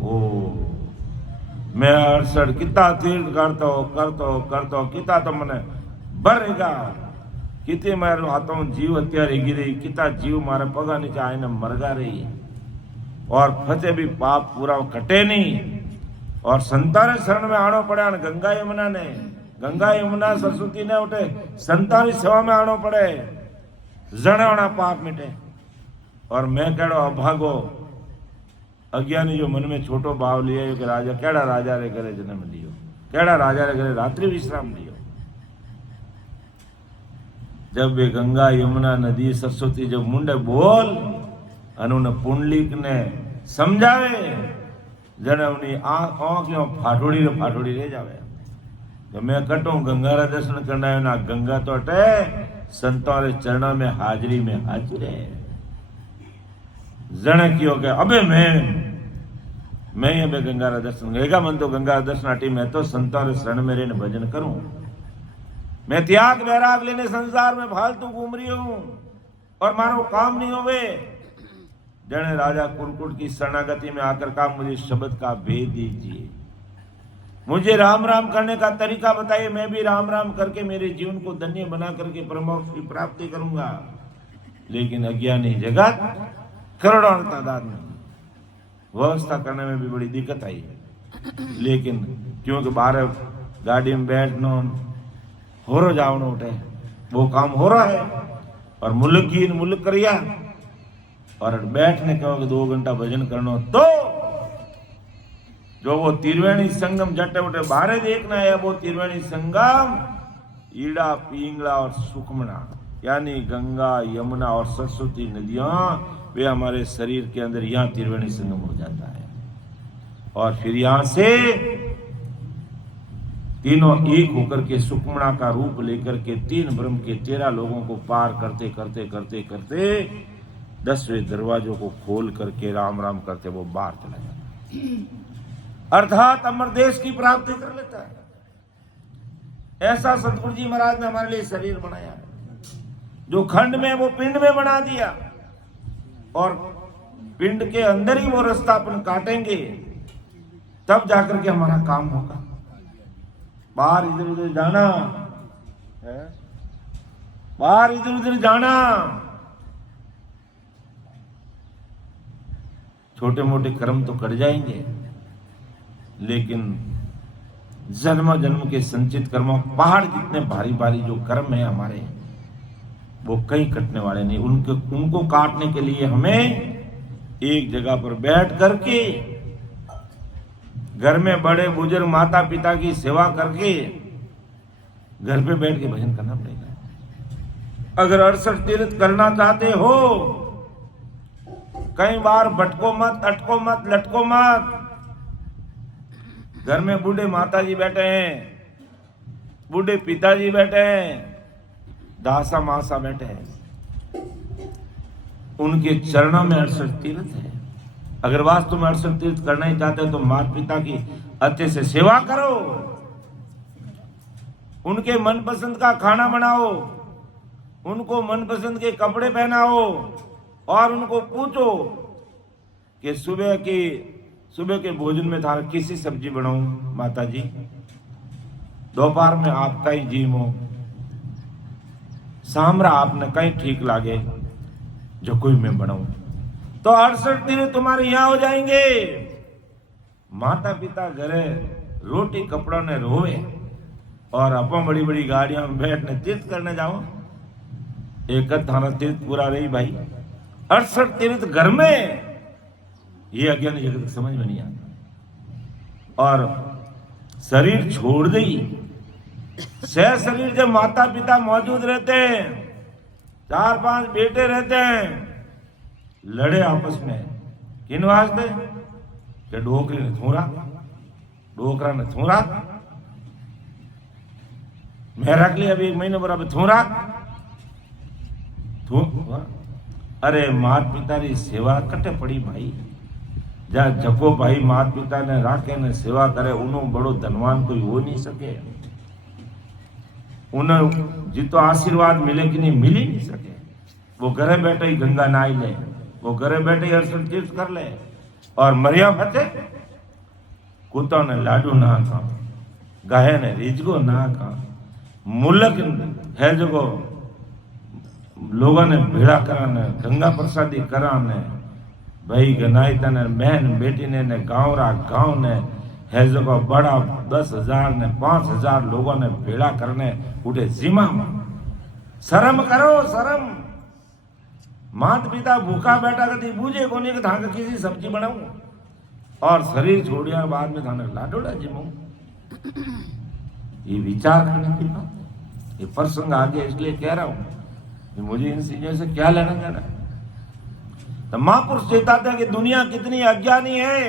ओ मैं 68 कितना तीर्थ करतो कितना तो मने भरेगा, कितने मारे हाथों जीव हत्यारे गिरी, कितना जीव मारे पगा नीचे आईने मरगा रही और फते भी पाप पूरा कटे नहीं। और संतान शरण में आनो पड़े, गंगा यमुना ने, गंगा यमुना सरस्वती ने उठे संतान सेवा में आनो पड़े, जने पाप मिटे। और मैं कहो अभागो अज्ञानी जो मन में छोटो भाव लिया कि राजा केड़ा राजा रे घरे जन्म लियो, केड़ा राजा रे घरे रात्रि विश्राम लियो। जब वे गंगा यमुना नदी सरस्वती जब मुंडे बोल अनुने पुंडलिक ने समझावे, जने उन्हीं आंखों फाटोड़ी रह जावे। तो मैं कटू गंगा रा दर्शन करना है ना, गंगा तो अटे संतों रे चरणों में हाजरी में हाजिर है। जने क्यों के अबे मैं ये बे गंगा रा दर्शन गएगा, मन तो गंगा रा दर्शन आटी, मैं तो संतों रे शरण में रहने भजन करूं। मैं त्याग वैराग लेने संसार में फालतू घूम रही हूं और मारो काम नहीं होवे। जने राजा कुरकुट की शरणागति में आकर कहा, मुझे शब्द का भेद दीजिए, मुझे राम राम करने का तरीका बताइए, मैं भी राम राम करके मेरे जीवन को धन्य बना करके परमोक्ष की प्राप्ति करूंगा। लेकिन अज्ञानी जगत करोड़ों तादाद में व्यवस्था करने में भी बड़ी दिक्कत आई है। लेकिन क्योंकि बाहर गाड़ी में बैठना हो रो जावनो उठे, वो काम हो रहा है और मुल्क की मुल्क करिया और बैठने कहोगे 2 घंटा भजन करना, तो जो वो त्रिवेणी संगम जटे उठे बाहर देखना है, वो त्रिवेणी संगम ईड़ा पिंगला और सुखमना यानी गंगा यमुना और सरस्वती नदियां वे हमारे शरीर के अंदर यहाँ त्रिवेणी संगम हो जाता है। और फिर यहाँ से तीनों एक होकर के सुखमणा का रूप लेकर के 3 ब्रह्म के 13 लोगों को पार करते करते करते करते 10वें दरवाजों को खोल करके राम राम करते वो बाहर चला जाता है, अर्थात अमर देश की प्राप्ति कर लेता है। ऐसा सतगुरु जी महाराज ने हमारे लिए शरीर बनाया है, जो खंड में वो पिंड में बना दिया और पिंड के अंदर ही वो रास्ता अपन काटेंगे, तब जाकर के हमारा काम होगा। बाहर इधर उधर जाना है, बाहर इधर उधर जाना, छोटे मोटे कर्म तो कट जाएंगे, लेकिन जन्म जन्म के संचित कर्मों, पहाड़ जितने भारी भारी जो कर्म है हमारे, वो कहीं कटने वाले नहीं। उनको काटने के लिए हमें एक जगह पर बैठ करके घर में बड़े बुजुर्ग माता पिता की सेवा करके घर पे बैठ के भजन करना पड़ेगा। अगर 68 तीर्थ करना चाहते हो, कई बार भटको मत, अटको मत, लटको मत। घर में बूढ़े माता जी बैठे हैं, बूढ़े पिताजी बैठे हैं, दासा मासा बैठे हैं, उनके चरणों में 68 तीर्थ है। अगर वास्तव में अड़सठ तीर्थ करना ही चाहते हो तो माता पिता की अच्छे से सेवा करो, उनके मनपसंद का खाना बनाओ, उनको मनपसंद के कपड़े पहनाओ और उनको पूछो कि सुबह के भोजन में थारा किसी सब्जी बनाऊं माता जी, दोपहर में आपका ही जिम हो, सामरा आपने कहीं ठीक लागे जो कोई मैं बनाऊं, तो 68 दिन तुम्हारे यहां हो जाएंगे। माता पिता घरे रोटी कपड़ा ने रोवे और अपन बड़ी बड़ी गाड़ियों में बैठने तीर्थ करने जाओ, एक थाना तीर्थ पूरा रही भाई। 68 तीर्थ घर में, ये अज्ञानी जगत समझ में नहीं आता। और शरीर छोड़ दी, सह शरीर जब माता पिता मौजूद रहते हैं, 4-5 बेटे रहते हैं, लड़े आपस में किन वास्ते कि डोकरी ने थूरा, डोकरा ने थूरा, मैं रख लिया अभी 1 महीने बराबर थूरा। अरे माता पिता की सेवा कटे पड़ी भाई, जा जको भाई माता पिता ने राखे ने सेवा करे उनो बड़ो धनवान कोई हो नहीं सके, उन्हें जितो आशीर्वाद मिले कि नहीं मिल ही नहीं सके। वो घरे बैठे ही गंगा नहाई ले, वो घरे बैठे ही 68 तीर्थ कर ले, और मरिया फते कुत्ता ने लाडू ना खा, गाय ने रिजगो ना खा, मुलक है जो लोगों ने भेड़ा कराने गंगा प्रसादी कराने भाई गनाई तने बहन बेटी ने गांव ने है जो बड़ा 10,000 ने 5,000 लोगों ने भेड़ा करने उठे जिमा में। शर्म करो शर्म, माता पिता भूखा बैठा कभी बूझे को नहीं था किसी सब्जी बनाऊं और शरीर छोड़िया बाद में थाने लाडोड़ा जिमाऊं। ये विचार करने की बात है, ये प्रसंग आगे इसलिए कह रहा हूं कि मुझे इन चीजों से क्या लेना देना है। तो महापुरुष चेताते हैं कि दुनिया कितनी अज्ञानी है,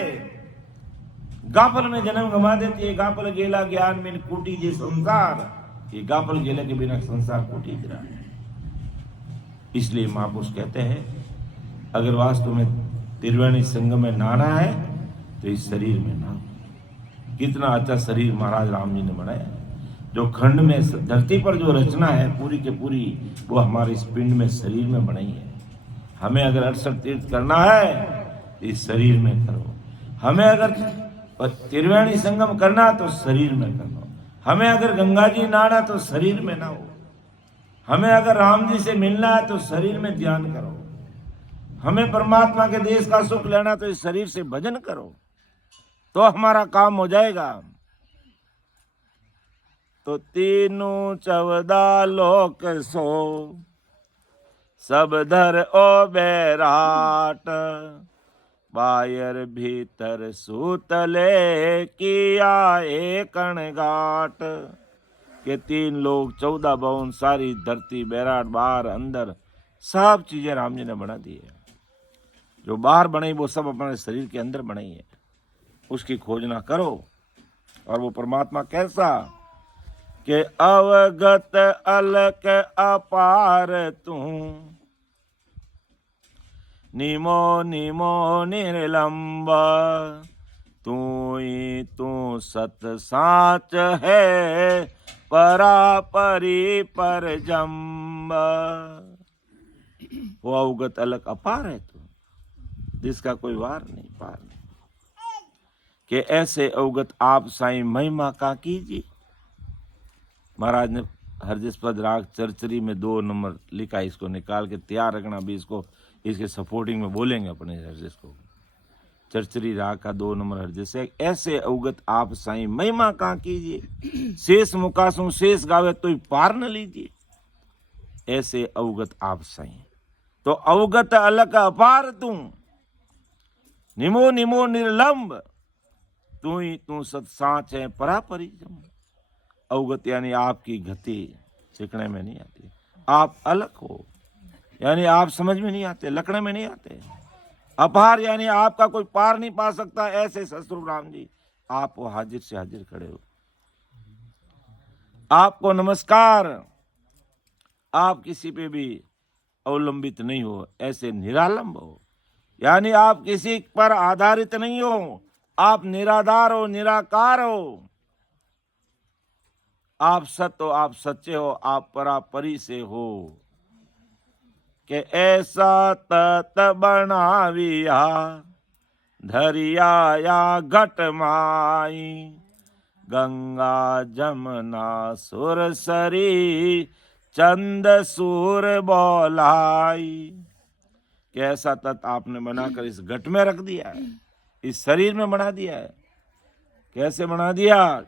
गाफल में जन्म गवा देती है, गाफल गेला ज्ञान में कूटी जी संसार, ये गाफल गेले के बिना संसार कूटी जरा। इसलिए महापुरुष कहते हैं अगर वास्तव में त्रिवेणी संगम में नहाना है तो इस शरीर में नहाओ। कितना अच्छा शरीर महाराज राम जी ने बनाया, जो खंड में धरती पर जो रचना है पूरी के पूरी वो हमारे इस पिंड में शरीर में बनाई है। हमें अगर 68 तीर्थ करना है तो इस शरीर में करो, हमें अगर त्रिवेणी संगम करना तो शरीर में करो, हमें अगर गंगा जी नहाना तो शरीर में नहाओ, हमें अगर राम जी से मिलना है तो शरीर में ध्यान करो, हमें परमात्मा के देश का सुख लेना तो इस शरीर से भजन करो, तो हमारा काम हो जाएगा। तो 314 लोक सो सब धर ओ बैराट, बायर भीतर सूतले किया एकण घाट। के 3 लोग 14 भवन सारी धरती बैराट बाहर अंदर सब चीजें राम जी ने बना दी है। जो बाहर बनाई वो सब अपने शरीर के अंदर बनाई है, उसकी खोजना करो। और वो परमात्मा कैसा के अवगत अलक अपार तू, निमो निमो निर्लंब, तू ही तू सत साच है परापरी पर जम्ब। वो अवगत अलग अपार है तू, जिसका कोई वार नहीं पार नहीं। कि ऐसे अवगत आप साईं महिमा का कीजिए। महाराज ने हरजिस पद राग चरचरी में 2 नंबर लिखा, इसको निकाल के तैयार रखना, भी इसको इसके सपोर्टिंग में बोलेंगे अपने हरजिस को। चरचरी राग का 2 नंबर हरजिस है। ऐसे अवगत आप साईं महिमा का कीजिए, शेष मुकासों शेष गावे तो पार न लीजिए। ऐसे अवगत आप साईं, तो अवगत अलग अपार तू, निमो निमो निर्लंब, तू ही तू सत्साच है परापरी जम। अवगत यानी आपकी गति सिखने में नहीं आती, आप अलग हो यानी आप समझ में नहीं आते, लकड़े में नहीं आते। अपार यानी आपका कोई पार नहीं पा सकता। ऐसे ससुर राम जी आप वो हाजिर से हाजिर खड़े हो, आपको नमस्कार। आप किसी पे भी अवलंबित नहीं हो, ऐसे निरालंब हो। यानी आप किसी पर आधारित नहीं हो, आप निराधार हो, निराकार हो, आप सत्य हो, आप सच्चे हो, आप परापरी से हो। के ऐसा तत बनाविया धरिया या घट माई, गंगा जमुना सुरसरी चंद सूर बोलाई। कैसा तत्व आपने बनाकर इस घट में रख दिया है, इस शरीर में बना दिया है। कैसे बना दिया?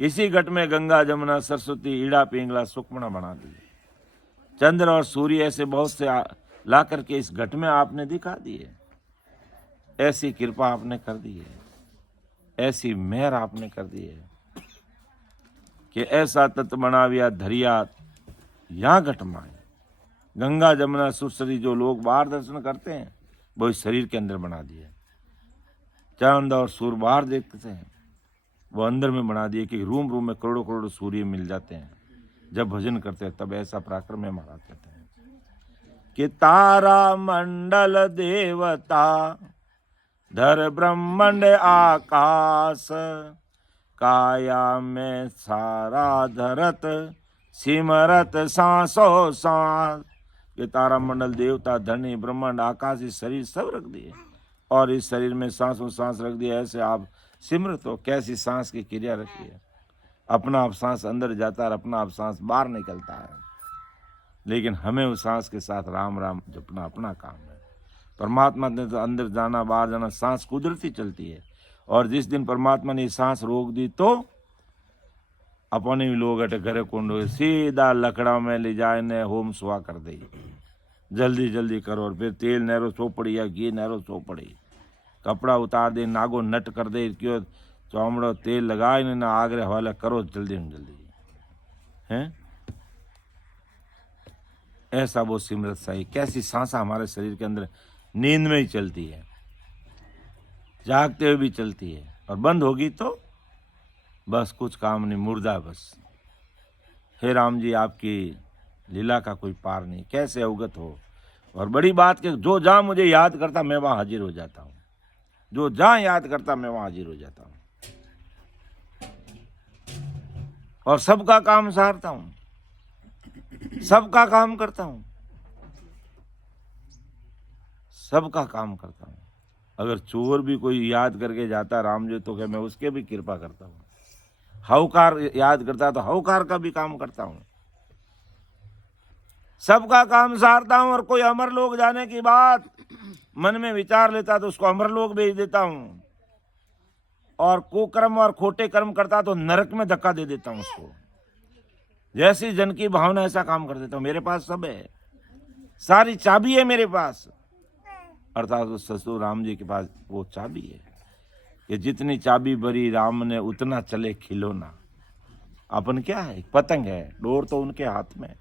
किसी घट में गंगा जमुना सरस्वती ईड़ा पिंगला सुकमना बना दिए, चंद्र और सूर्य ऐसे बहुत से ला करके इस घट में आपने दिखा दिए। ऐसी कृपा आपने कर दी है, ऐसी मेहर आपने कर दी है कि ऐसा तत्व बनाविया धरिया यहाँ घट माए। गंगा जमुना सुरसरी जो लोग बाहर दर्शन करते हैं वो इस शरीर के अंदर बना दिए। चांद और सूर्य बाहर देखते हैं, वो अंदर में बना दिए कि रूम रूम में करोड़ों करोड़ों सूर्य मिल जाते हैं। जब भजन करते हैं तब ऐसा पराक्रम में महाराज कहते हैं कि तारा मंडल देवता धर ब्रह्मांड आकाश, काया में सारा धरत सिमरत सांसों सांस। ये तारा मंडल देवता धरनी ब्रह्मांड आकाश इस शरीर सब रख दिए और इस शरीर में सांसों सांस रख दिया। ऐसे आप सिमरत हो। कैसी सांस की क्रिया रखी है, अपना आप सांस अंदर जाता है और अपना आप सांस बाहर निकलता है। लेकिन हमें उस सांस के साथ राम राम जपना अपना काम है। परमात्मा ने तो अंदर जाना बाहर जाना, सांस कुदरती चलती है। और जिस दिन परमात्मा ने सांस रोक दी तो अपने भी लोग अटे घरे कुंडो सीधा लकड़ा में ले जाए ने होम सुहा कर दे। जल्दी जल्दी करो और फिर तेल नहरो सो पड़ी या घी नहरो सो पड़ी, कपड़ा उतार दे, नागो नट कर दे, क्यों चौमड़ो तेल लगाए ना आगरे हवाले करो जल्दी में जल्दी हैं। ऐसा वो सिमरत सही। कैसी सांसा हमारे शरीर के अंदर नींद में ही चलती है, जागते हुए भी चलती है, और बंद होगी तो बस कुछ काम नहीं, मुर्दा बस। हे राम जी, आपकी लीला का कोई पार नहीं, कैसे अवगत हो। और बड़ी बात कि जो जहाँ मुझे याद करता मैं वहाँ हाजिर हो जाता हूँ, जो जहाँ याद करता मैं वहाँ हाजिर हो जाता हूँ और सबका काम सहारता हूँ, सबका काम करता हूँ, सबका काम करता हूँ। अगर चोर भी कोई याद करके जाता राम जी तो क्या मैं उसके भी कृपा करता हूँ। हौकार याद करता तो हौकार का भी काम करता हूँ, सबका काम सहारता हूँ। और कोई अमर लोग जाने की बात मन में विचार लेता तो उसको अमर लोग भेज देता हूँ, और कुकर्म और खोटे कर्म करता तो नरक में धक्का दे देता हूँ उसको। जैसी जन की भावना ऐसा काम कर देता हूँ। मेरे पास सब है, सारी चाबी है मेरे पास। अर्थात उस ससुर राम जी के पास वो चाबी है कि जितनी चाबी भरी राम ने उतना चले खिलौना। अपन क्या है, पतंग है, डोर तो उनके हाथ में,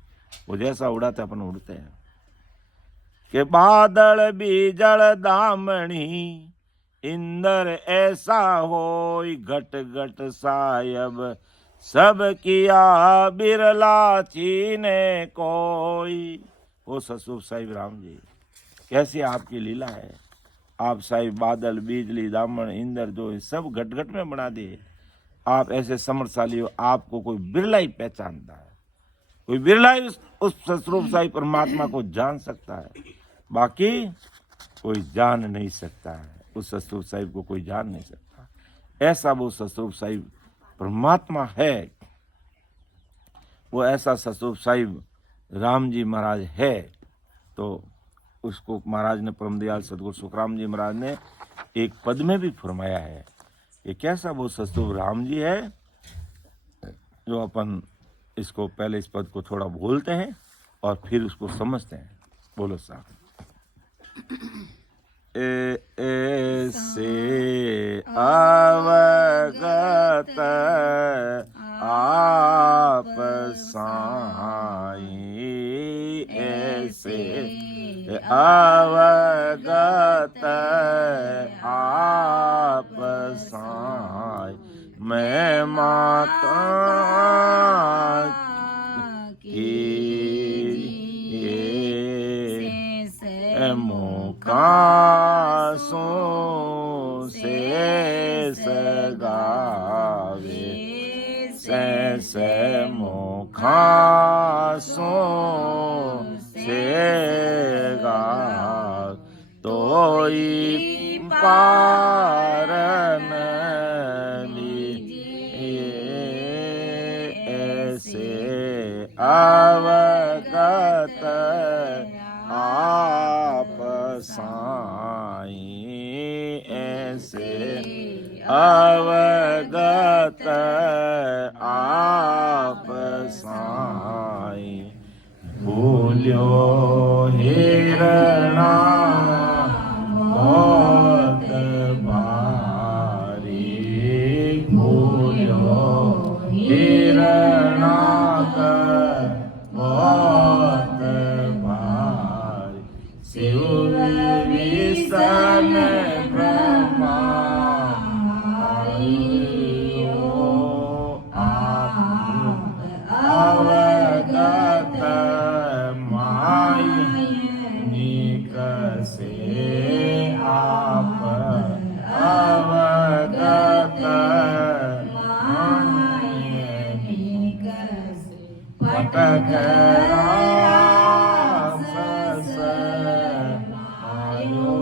वो जैसा उड़ाते अपन उड़ते हैं। कि बादल बीजल दामणी इंदर ऐसा होई, घट घट सायब सब किया बिरला चीने कोई। वो ससुर साहिब राम जी, कैसी आपकी लीला है। आप साहिब बादल बिजली दामन इंदर जो सब घट घट में बना दिए। आप ऐसे समर्थशाली हो, आपको कोई बिरला ही पहचानता है, कोई बिरला ही उस ससुर साहिब परमात्मा को जान सकता है, बाकी कोई जान नहीं सकता है। उस ससुर साहिब को कोई जान नहीं सकता। ऐसा वो ससुर साहिब परमात्मा है, वो ऐसा ससुर साहिब राम जी महाराज है। तो उसको महाराज ने, परमदयाल सदगुरु सुखराम जी महाराज ने एक पद में भी फरमाया है कि कैसा वो ससुर राम जी है। जो अपन इसको पहले इस पद को थोड़ा बोलते हैं और फिर उसको समझते हैं। बोलो साहब। ऐसे अवगत आप साईं, ऐसे अवगत आप साईं, मैं माता की से मुखासों से गा तोई पारन लीजिए ऐसे अवगत आप साई ऐसे अवगत आप साई भूल्यो हिरणा बहुत भारी भूल्यो हिरणा बहुत भारी शिव विष्णु ब्रह्मा अवगत माई निकसे आप अवगत माई निकसे पटक रासस आयो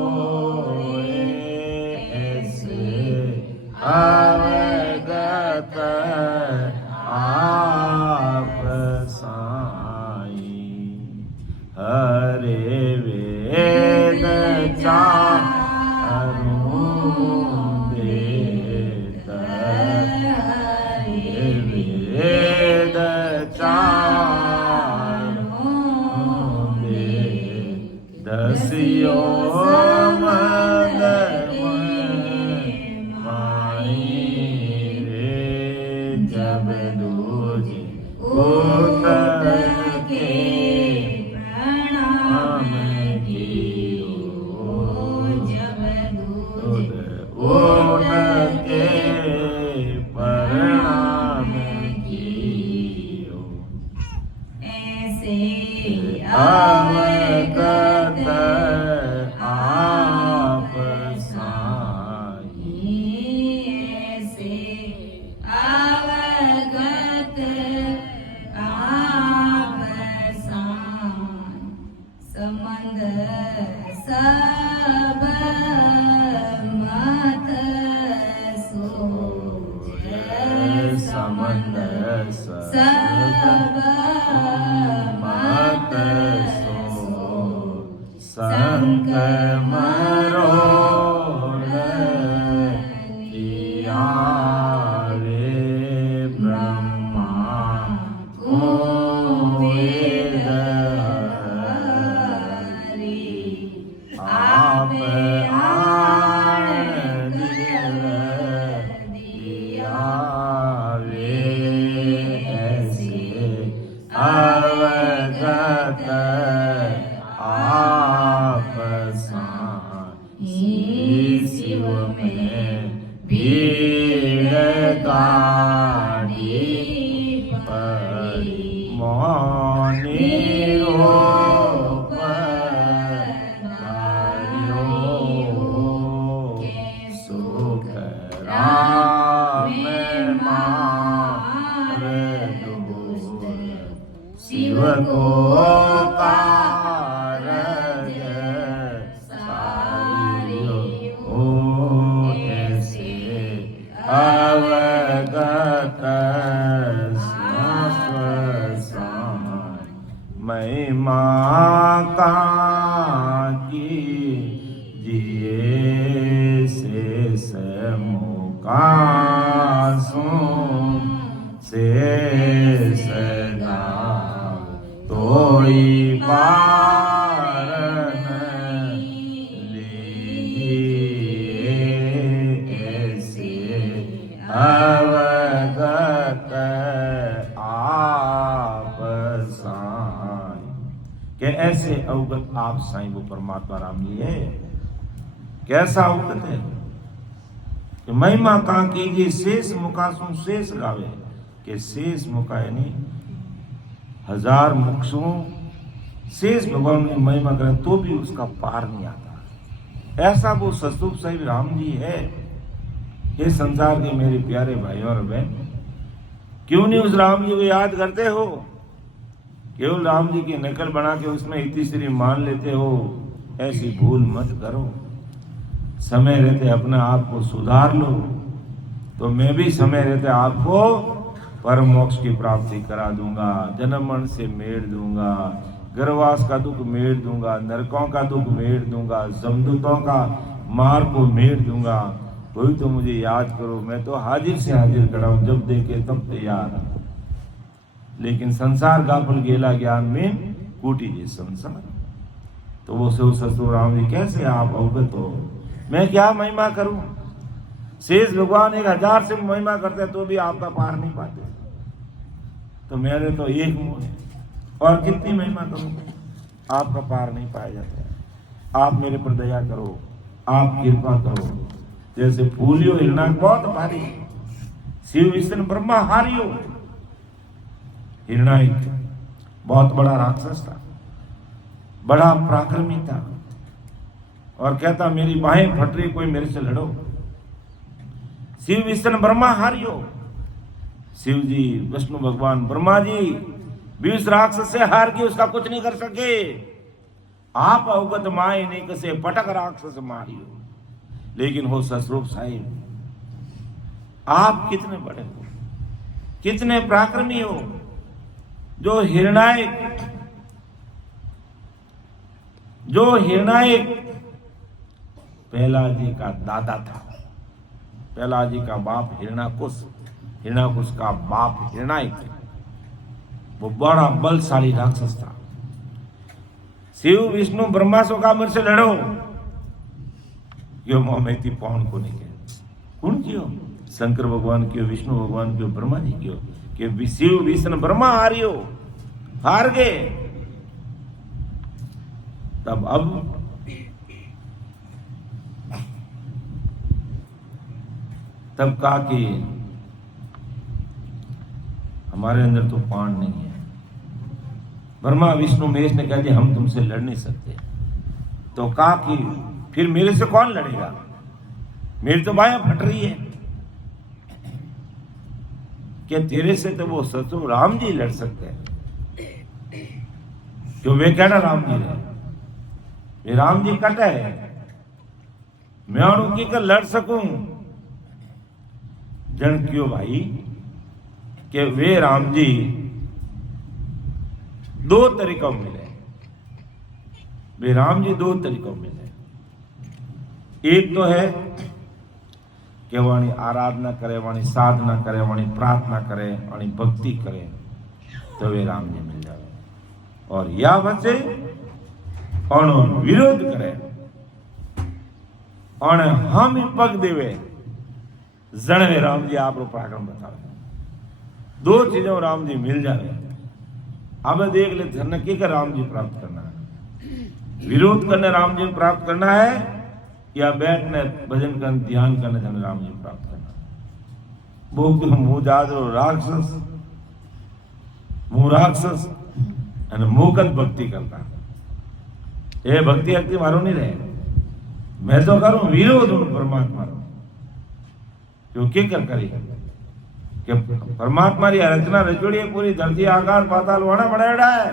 ऐसे अवगत आप साई हरे वेद चारु वेद हरे वेद चारु वेद दसियो जब दूजी उतर के प्रणाम कियो जब दूजी उतर के प्रणाम कियो ऐसे अवगत आप साई ऐसे अवगत आप साई संबंध सब मत सोच संबंध सब मत सो संक मरोड़ किया रे ब्रह्मा को वेद हरि आप आन दिया रे ऐसे अवगत आप साई शिव में भीड़ गाड़ी पड़ी मौनी रूप धारियो सुख राम मार दुष्ट शिव को कारज सारियो ओ ऐसे अवगत स्मशान महिमा का की जिए शेष मुकासों शेष गाव तोई पारन लीजिए ऐसे अवगत आप साई के ऐसे अवगत आप साईं वो परमात्मा राम जी है। कैसा अवगत है कि महिमा का कीजिए शेष मुखासों शेष गावे के शेष मुखा यानी हजार मुखों शेष भगवान की महिमा करें तो भी उसका पार नहीं आता। ऐसा वो सतरूप साहिब राम जी है। ये संसार के मेरे प्यारे भाइयों और बहन क्यों नहीं उस राम जी को याद करते हो? केवल राम जी की नकल बना के उसमें इतिश्री मान लेते हो। ऐसी भूल मत करो। समय रहते अपने आप को सुधार लो, तो मैं भी समय रहते आपको परम मोक्ष की प्राप्ति करा दूंगा, जन्म मरण से मेड़ दूंगा, गर्भवास का दुख मेड़ दूंगा, नरकों का दुख मेड़ दूंगा, जमदूतों का मार को मेड़ दूंगा। कोई तो मुझे याद करो, मैं तो हाजिर से हाजिर खड़ा हूं, जब देखे तब तैयार। लेकिन संसार गाफल गेला ज्ञान में कूटी जे संसार। तो वो ससुर राम जी कैसे आप अवगत हो? मैं क्या महिमा करूं? शेष भगवान 1000 से महिमा करते तो भी आपका पार नहीं पाते। तो मेरे तो एक मुंह है, और कितनी महिमा करूं आपका पार नहीं पाया जाता है। आप मेरे पर दया करो, आप कृपा करो। जैसे फूलियो हिरणा बहुत भारी, शिव विष्णु ब्रह्मा हारियो। हिरणाइक बहुत बड़ा राक्षस था, बड़ा पराक्रमी था, और कहता मेरी बाहें फट रही, कोई मेरे से लड़ो। शिव विष्णु ब्रह्मा हारियो। शिव जी विष्णु भगवान ब्रह्मा जी भी उस राक्षस से हार के उसका कुछ नहीं कर सके। आप अवगत माए नहीं कसे पटक राक्षस मारियो। लेकिन हो ससरूप साहिब, आप कितने बड़े हो, कितने पराक्रमी हो। जो हिरणाइक पहला जी का दादा था, पहला जी का बाप हिरणाकुश, हिरणाकुश का बाप हिरणाइक, वो बड़ा बलशाली राक्षस था। शिव विष्णु ब्रह्मा सो का मेरे से लड़ो, यो मोमेती पौन को नहीं कहे। कौन क्यों? शंकर भगवान क्यों, विष्णु भगवान क्यों, ब्रह्मा जी क्यों? कि शिव विष्णु ब्रह्मा हारियो, हार गए। तब कहा कि हमारे अंदर तो प्राण नहीं है। ब्रह्मा विष्णु महेश ने कहा कि हम तुमसे लड़ नहीं सकते। तो कहा कि फिर मेरे से कौन लड़ेगा? मेरी तो बाहें फट रही है। क्या तेरे से तो वो ससुर राम जी लड़ सकते हैं? क्यों वे कहना राम जी रहे, वे राम जी कट है, मैं उनकी कर लड़ सकूं। जन क्यों भाई कि वे राम जी दो तरीकों में मिले। वे राम जी दो तरीकों में मिले। एक तो है कि वाणी आराधना करे, वाणी साधना करे, वाणी प्रार्थना करे, वाणी भक्ति करे, तो वे राम जी मिल जाए। और या बचे और विरोध करे और हम पग देवे, जन वे राम जी आप पराक्रम बतावे। दो चीजों राम जी मिल जाए। अब देख ले धन की का राम जी प्राप्त करना है, विरोध करने राम जी प्राप्त करना है, या बैठने भजन करने ध्यान करने धन राम जी प्राप्त करना है। वो मुंह जादो राक्षस, मुंह राक्षस અને મોકત ભક્તિ કરતા એ ભક્તિ હકતી મારો નહીં રહે। मैं तो करूं विरोध उन परमात्मा रो, क्यों के कर करी कि परमात्मा री रचना रचोड़ी पूरी धरती आकाश पाताल वाणा बनाएड़ा है,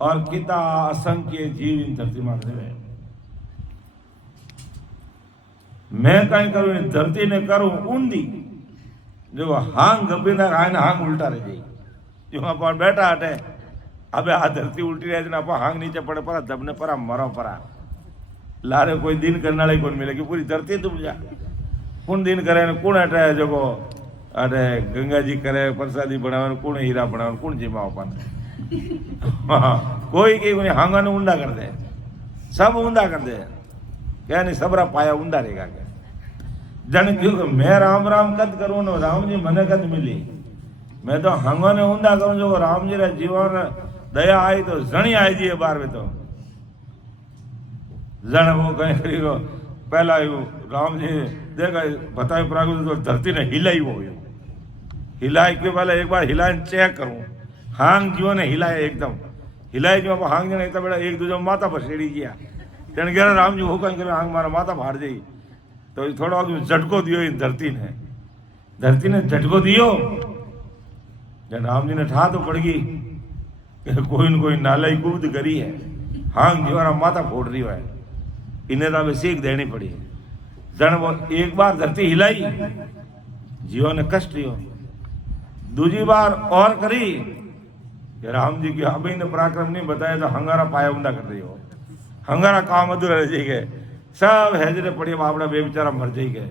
और किता असंख्य जीव इन धरती में रहे। मैं कहीं करूं इन धरती ने करूं ऊंधी, जो हांग गंभीर हांग उल्टा रह जाएगी। जो अपन बैठा हटे, अबे आ धरती उल्टी रहे आप हांग नीचे पड़े पड़ा, दबने पड़ा, मरो पड़ा, लारे कोई दिन करने वाले कौन मिले कि पूरी धरती डूब जा। कौन दिन करे कौन हटे जो अरे गंगा जी करे प्रसादी बनावे, कौन हीरा बनावे, कौन जिमाओ पान कोई के हांगा ने ऊंडा कर दे, सब ऊंडा कर दे, क्या नहीं सबरा पाया ऊंडा रहेगा क्या? जन क्यों मैं राम राम कद करूं न राम जी मने कद मिली। मैं तो हांगा ने ऊंडा करूं जो राम जी रे जीवन दया आई तो जणी आई जी बार में तो जन वो कहीं करी पहला राम जी देखा बताए प्रागुत तो धरती ने हिलाई वो हिलाई के पहले एक बार हिलाए चेक करूं, हांग जीव ने हिलाए एकदम हिलाई जो हांग ने इतना बड़ा एक दूसरे माथा पर सेड़ी गया। तेने कह राम जी वो कहीं करे हांग मारा माथा फाड़ जाई, तो थोड़ा झटको दियो इन धरती ने धरती ने झटको दियो जब राम जी ने ठा तो पड़ गई कि कोई न कोई नालाई कूद करी है, हांग जीवारा माथा फोड़ रही है, इन्हें तो सीख देनी पड़ी। जन वो एक बार धरती हिलाई, जीवा ने कष्ट लियो, दूसरी बार और करी कि राम जी की अभी ने पराक्रम नहीं बताया तो हंगारा पाया उंडा कर रही हो, हंगारा काम अधूरा रह जाएगा, सब हैजरे पड़े बापड़ा बेचारा मर जाएगा।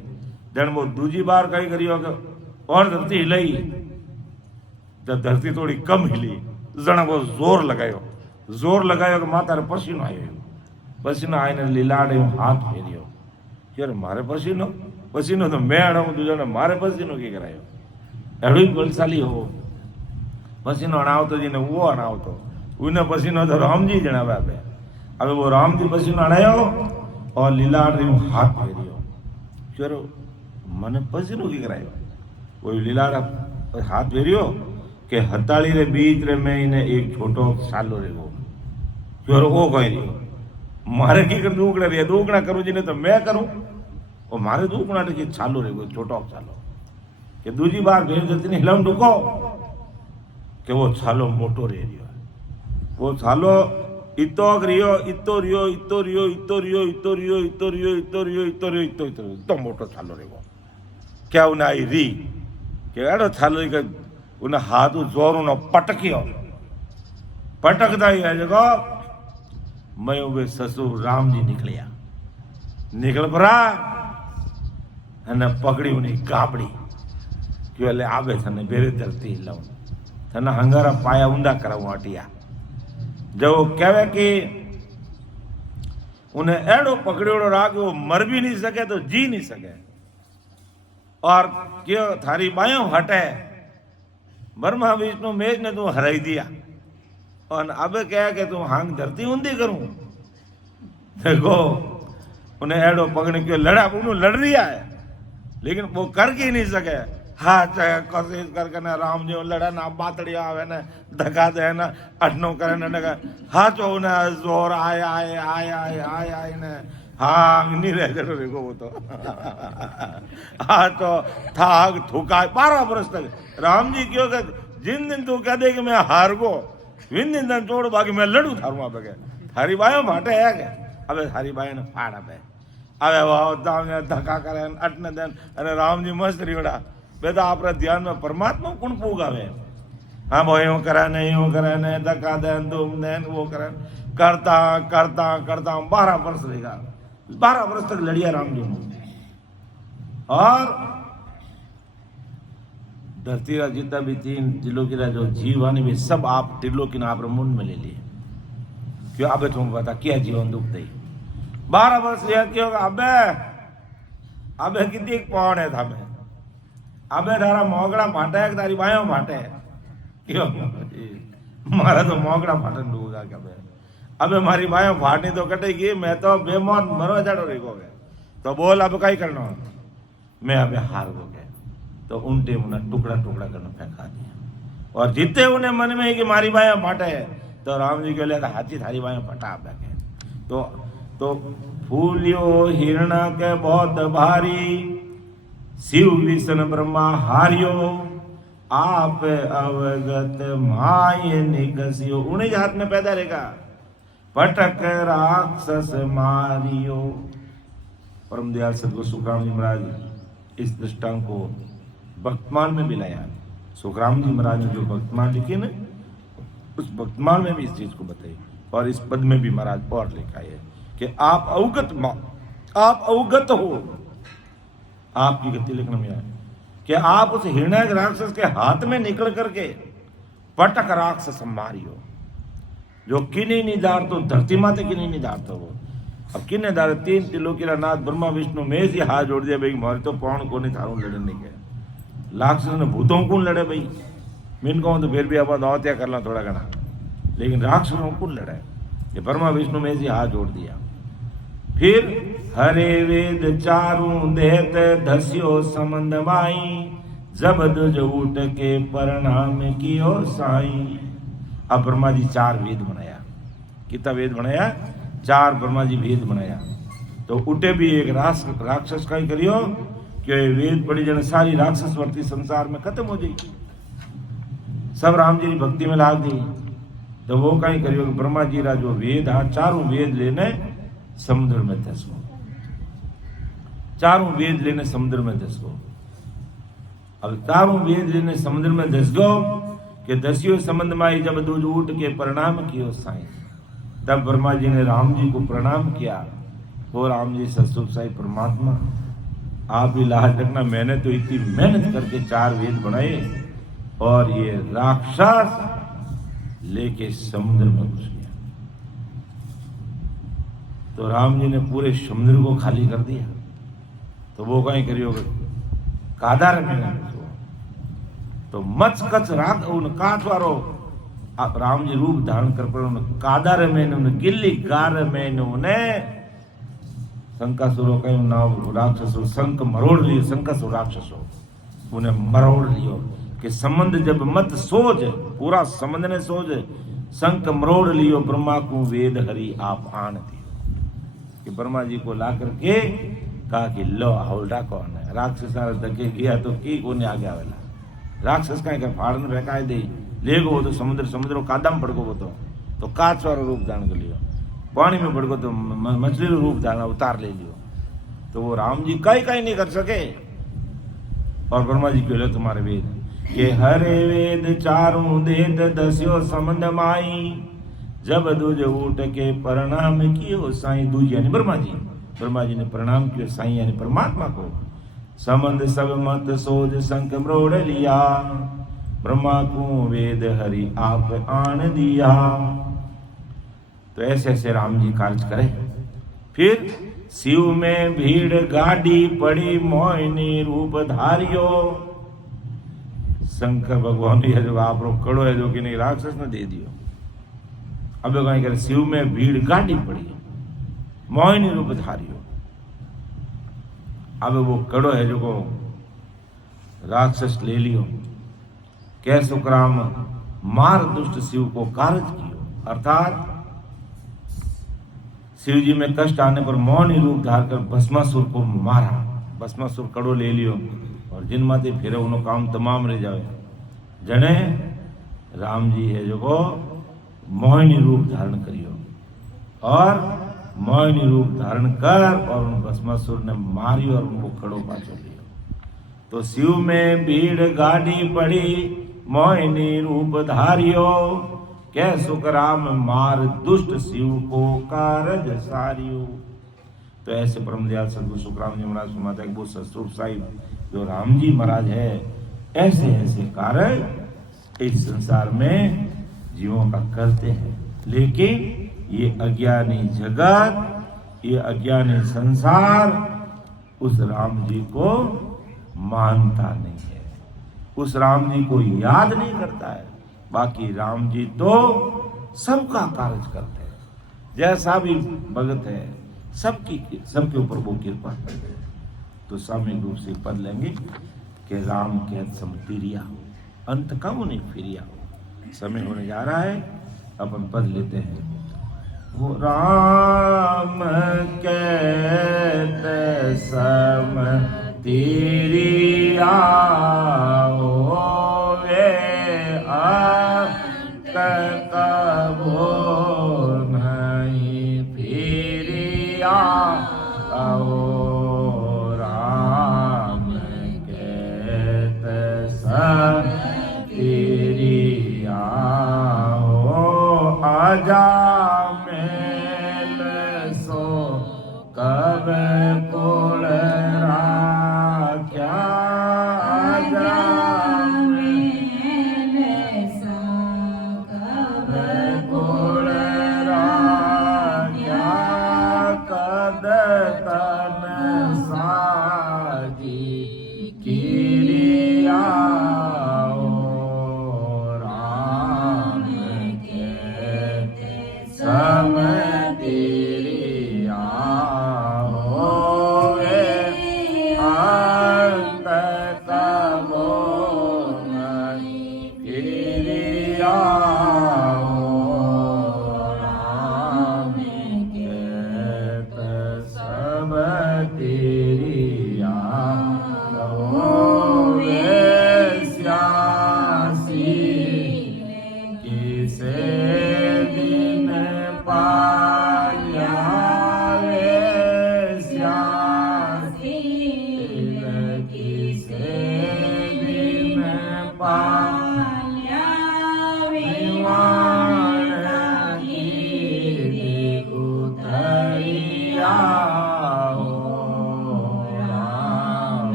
जन वो दूसरी बार कहीं करियो कि और धरती हिलाई, जब धरती थोड़ी कम हिली जन वो जोर लगायो कि माता रे पसीनो आयो, पसीनो आए ने लीलाड़े हाथ फेरियो, यार मारे पसीनो तो मैं अड़ाऊं, दूजा ने मारे पसीनो की करायो, एड़ी बलशाली हो पसीनो अणावतो जी ने वो अणावतो, उन्हें पसीनो तो राम जी जणावे आपे। अब वो राम जी पसीनो अणायो और लीलाड़ हाथ फेरियो, चलो मने पसीनो की करायो, वो लीलाड़ हाथ फेरियो के हताड़ी रे बीच रे में इन्हें एक छोटो सालो रे वो, चलो वो कह रही मारे की कर दुगना करूं जी ने तो मैं करूं, और मारे दुगना टे चालू रे वो छोटो सालो के दूसरी बार भेड़ जती ने हिलाम डुको के वो छालो मोटो रे रियो, वो छालो इतो मोटो छालो रे वो क्या उन्हें आई री के एडो छालो के उन्हें हाथ जोर उन्हें पटकदा ही है जगह मैं वे ससुर राम जी निकल पड़ा पकड़ी उन्हें गाबड़ी क्यों ले आवे थने बेरे धरती हिलाऊं थने हंगारा पाया ऊंडा कराऊं अटिया। जब वो कहे कि उन्हें एड़ो पकड़ियोड़ो रहा कि वो मर भी नहीं सके तो जी नहीं सके, और क्यों थारी बायों हटे ब्रह्मा विष्णु मेज ने तू हराई दिया, और अब क्या कि तू हांग धरती ऊंधी करूं, देखो उन्हें एड़ो पकड़ने क्यों लड़ा, उन्होंने लड़ रही है लेकिन वो कर के नहीं सके। हाँ चाहे कोशिश करके ना राम जी लड़ा ना बातड़िया आवे ना धक्का दे ना अटनो करे ना डगा, हाँ तो उन्हें जोर आए ने हाँ नहीं रह जरूर देखो वो तो हाँ तो थाक थुका 12 वर्ष तक राम जी क्यों कर जिन दिन तू कह दे कि मैं हार गो विन दिन छोड़ बाकी मैं लड़ू थारू आप थारी बायो भाटे है क्या, अबे थारी बायो ने फाड़ा पे अबे वाह दाम धक्का करे अटने देन, अरे राम जी मस्त रिवड़ा बेटा आप ध्यान में परमात्मा कौन पूगावे, हाँ वो यूं करे नहीं धक्का देन तुम देन वो करे करता 12 वर्ष रहेगा, 12 वर्ष तक लड़िया राम जी ने। और धरती का जितना भी 3 त्रिलोकी जो जीवन भी सब आप त्रिलोकी आप मुंड में ले लिए, क्यों अबे तुम बता क्या जीवन दुख दे 12 वर्ष यह क्यों अबे कितनी पौन है था मैं अबे थारा मोगड़ा फाटे है तारी बायों फाटे है क्यों मारा तो मोगड़ा फाटन डूबेगा क्या अबे मारी बायों फाटनी तो कटेगी, मैं तो बेमौत मरो जाड़ो रेगोगे तो बोल अब कहीं करना, मैं अबे हार हो गया तो उनटे उन्हें टुकड़ा करना फेंका दिया, और जितने उन्हें मन में है कि मारी बायां फाटे है तो राम जी के लिए हाथी थारी बायां फटा आप तो फूलियो हिरण के बहुत भारी शिव विष्णु ब्रह्मा हारियो आप अवगत माय निकसियो, उन्हीं हाथ में पैदा रहेगा पटक राक्षस मारियो। परम दयाल सदगुरु सुखराम जी महाराज इस दृष्टांत को भक्तमाल में भी लाया। सुखराम जी महाराज ने जो भक्तमाल लिखी ना उस भक्तमाल में भी इस चीज को बताई, और इस पद में भी महाराज और लिखा है कि आप अवगत हो, आपकी गति लिखने में आए कि आप उस हिरण्यक राक्षस के हाथ में निकल करके पटक राक्षस मारियो, जो किन्हीं नहीं डारतो धरती माते किन्हीं नहीं डारतो वो अब किन्ने डारे 3 त्रिलोकी नाथ ब्रह्मा विष्णु में ही हाथ जोड़ दिया भाई मारे तो पौन को नहीं थारू लड़ने के राक्षस ने भूतों को लड़े भाई मिन कहूँ तो फिर भी अब दौत्या कर ला थोड़ा घना, लेकिन राक्षसों को लड़े ये ब्रह्मा विष्णु में ही हाथ जोड़ दिया। फिर हरे वेद चारों देत धस्यो समंद माई जब दुज उठ के परिणाम कियो साई। अब ब्रह्मा जी 4 वेद बनाया, कितना वेद बनाया 4 ब्रह्मा जी वेद बनाया, तो उठे भी एक राक्षस का ही करियो कि वेद पढ़ी जन सारी राक्षस वर्ती संसार में खत्म हो जाएगी। सब राम जी की भक्ति में लाग दी। तो वो कहीं करियो कि ब्रह्मा जी रा जो वेद हा चारों वेद लेने समुद्र में धस गो, चारों वेद लेने समुद्र में धस गो। अब चारों वेद लेने समुद्र में धस गो कि दसियों संबंध माई जब दूज उठ के प्रणाम कियो साईं, तब ब्रह्मा जी ने राम जी को प्रणाम किया। हो राम जी ससुर साई परमात्मा, आप भी लाज रखना, मैंने तो इतनी मेहनत करके 4 वेद बनाए और ये राक्षस लेके समुद्र में घुस गया। तो राम जी ने पूरे समुद्र को खाली कर दिया। तो वो कहीं करियो कादार में तो मच कच राग उन काच वारो आप राम जी रूप धारण कर पर उन कादार में उन गिल्ली कार में उन्हें शंकासुरो कहीं नाम राक्षसो शंख मरोड़ लियो, शंकासुर राक्षसो उन्हें मरोड़ लियो कि संबंध जब मत सोच, पूरा संबंध ने सोच, शंख मरोड़ लियो ब्रह्मा को वेद हरि आप आन दियो। कि ब्रह्मा जी को ला करके कहा कि लो हौलडा कौन है, राक्षस धके गया तो की कोने आ गया वाला राक्षस कहीं कर फाड़न फेंकाए दे ले गो। वो तो समुद्र कादम पड़ गो, वो तो काच वाला रूप धारण कर लियो, पानी में पड़ गो तो मछली रूप धारण उतार ले लियो। तो वो राम जी कहीं नहीं कर सके। और ब्रह्मा जी बोले तुम्हारे वेद के हरे वेद चारों देत दस्यो संबंध माई, जब दूज उठ के प्रणाम कियो साईं। दूज यानी ब्रह्मा जी ने प्रणाम किया साईं यानी परमात्मा को। संबंध सब मत सोज शंख मरोड़ लिया, ब्रह्मा को वेद हरि आप आन दिया। तो ऐसे ऐसे राम जी कार्य करे। फिर शिव में भीड़ गाड़ी पड़ी मोहिनी रूप धारियो। शंकर भगवान ये जो आप लोग कड़ो है जो कि नहीं राक्षस ने दे दियो। अब कहीं करे शिव में भीड़ गाड़ी पड़ी मोहिनी रूप धारियो। अब वो कड़ो है जो को राक्षस ले लियो। कैसो राम मार दुष्ट शिव को कारज कियो। अर्थात शिव जी में कष्ट आने पर मौनी रूप धार कर भस्मासुर को मारा। भस्मासुर कड़ो ले लियो और जिन माते फिर उन्हों काम तमाम रह जाए। जने राम जी है जो को मोहिनी रूप धारण करियो और मोहिनी रूप धारण कर और उन भस्मासुर ने मारी और उनको खड़ो पाछो लियो। तो शिव में भीड़ गाड़ी पड़ी मोहिनी रूप धारियो, कै सुखराम मार दुष्ट शिव को कारज सारियो। तो ऐसे परम दयाल सदगुरु सुखराम जी महाराज सुनाते हैं वो ससुर साहिब जो राम जी महाराज है ऐसे ऐसे कार्य इस संसार में जीवों का करते हैं। लेकिन ये अज्ञानी जगत, ये अज्ञानी संसार उस राम जी को मानता नहीं है, उस राम जी को याद नहीं करता है। बाकी राम जी तो सबका कार्य करते हैं, जैसा भी भगत है सबके ऊपर वो कृपा करते हैं। तो सामूहिक रूप से पढ़ लेंगे कि राम के समतिरिया अंत कम नहीं फिरिया। समय होने जा रहा है, अपन पढ़ लेते हैं। वो राम कहते सम तिरिया होवे अंत कबो नहीं फिरिया। ओ राम कहते सम तिरिया हो आजा कब कुल राख्या आजा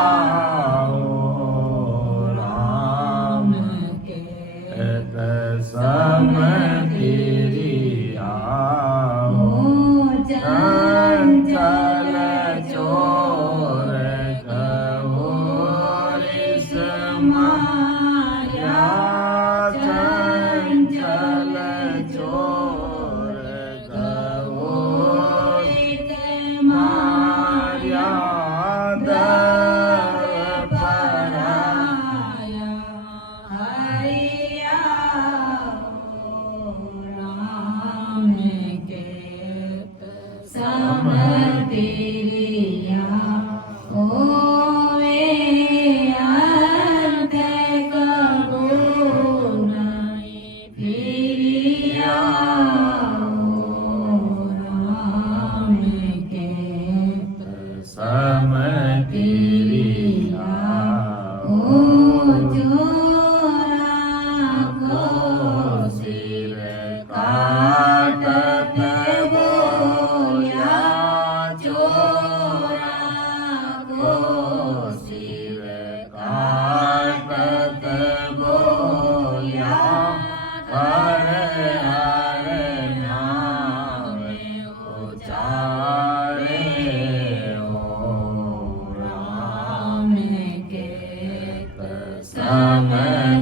आओ राम कहत सम तेरी आओ चंचल चोर कहोरिस माया चंचल चोर कहोरिस माया दर पराया हरिया राम के सम तेरिया होवे अंत कबो नहीं फिरिया राम के सम तेरिया ओ चोरा को सिर काटत बोलिया चोरा को सिर काटत बोलिया हर हर नाम उचारे ओ राम के सम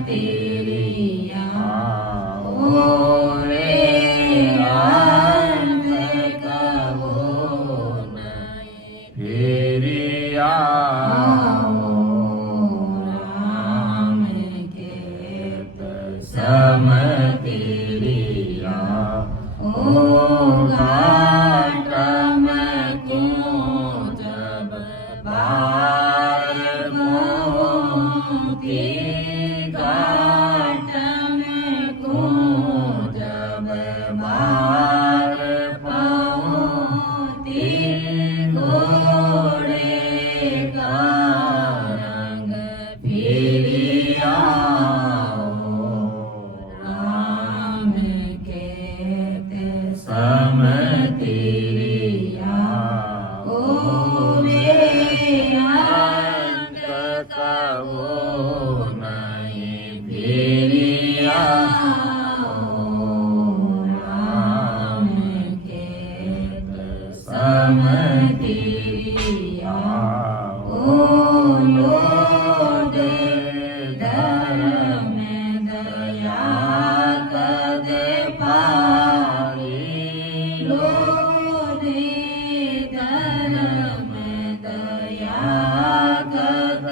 तेरिया ओ रे अंत कबो नहीं फिरिया राम के सम तेरिया ओ घाट में क्यों जब बार मोती घाट में क्यों जब बार पहुँची घोड़े का रंग फिरिया राम के सम तेरिया ओ मेरा अंत कबो नहीं फिरिया राम के सम तेरिया ओ ओ लोड धर्म दया कद पारी लोड धर्म दया कद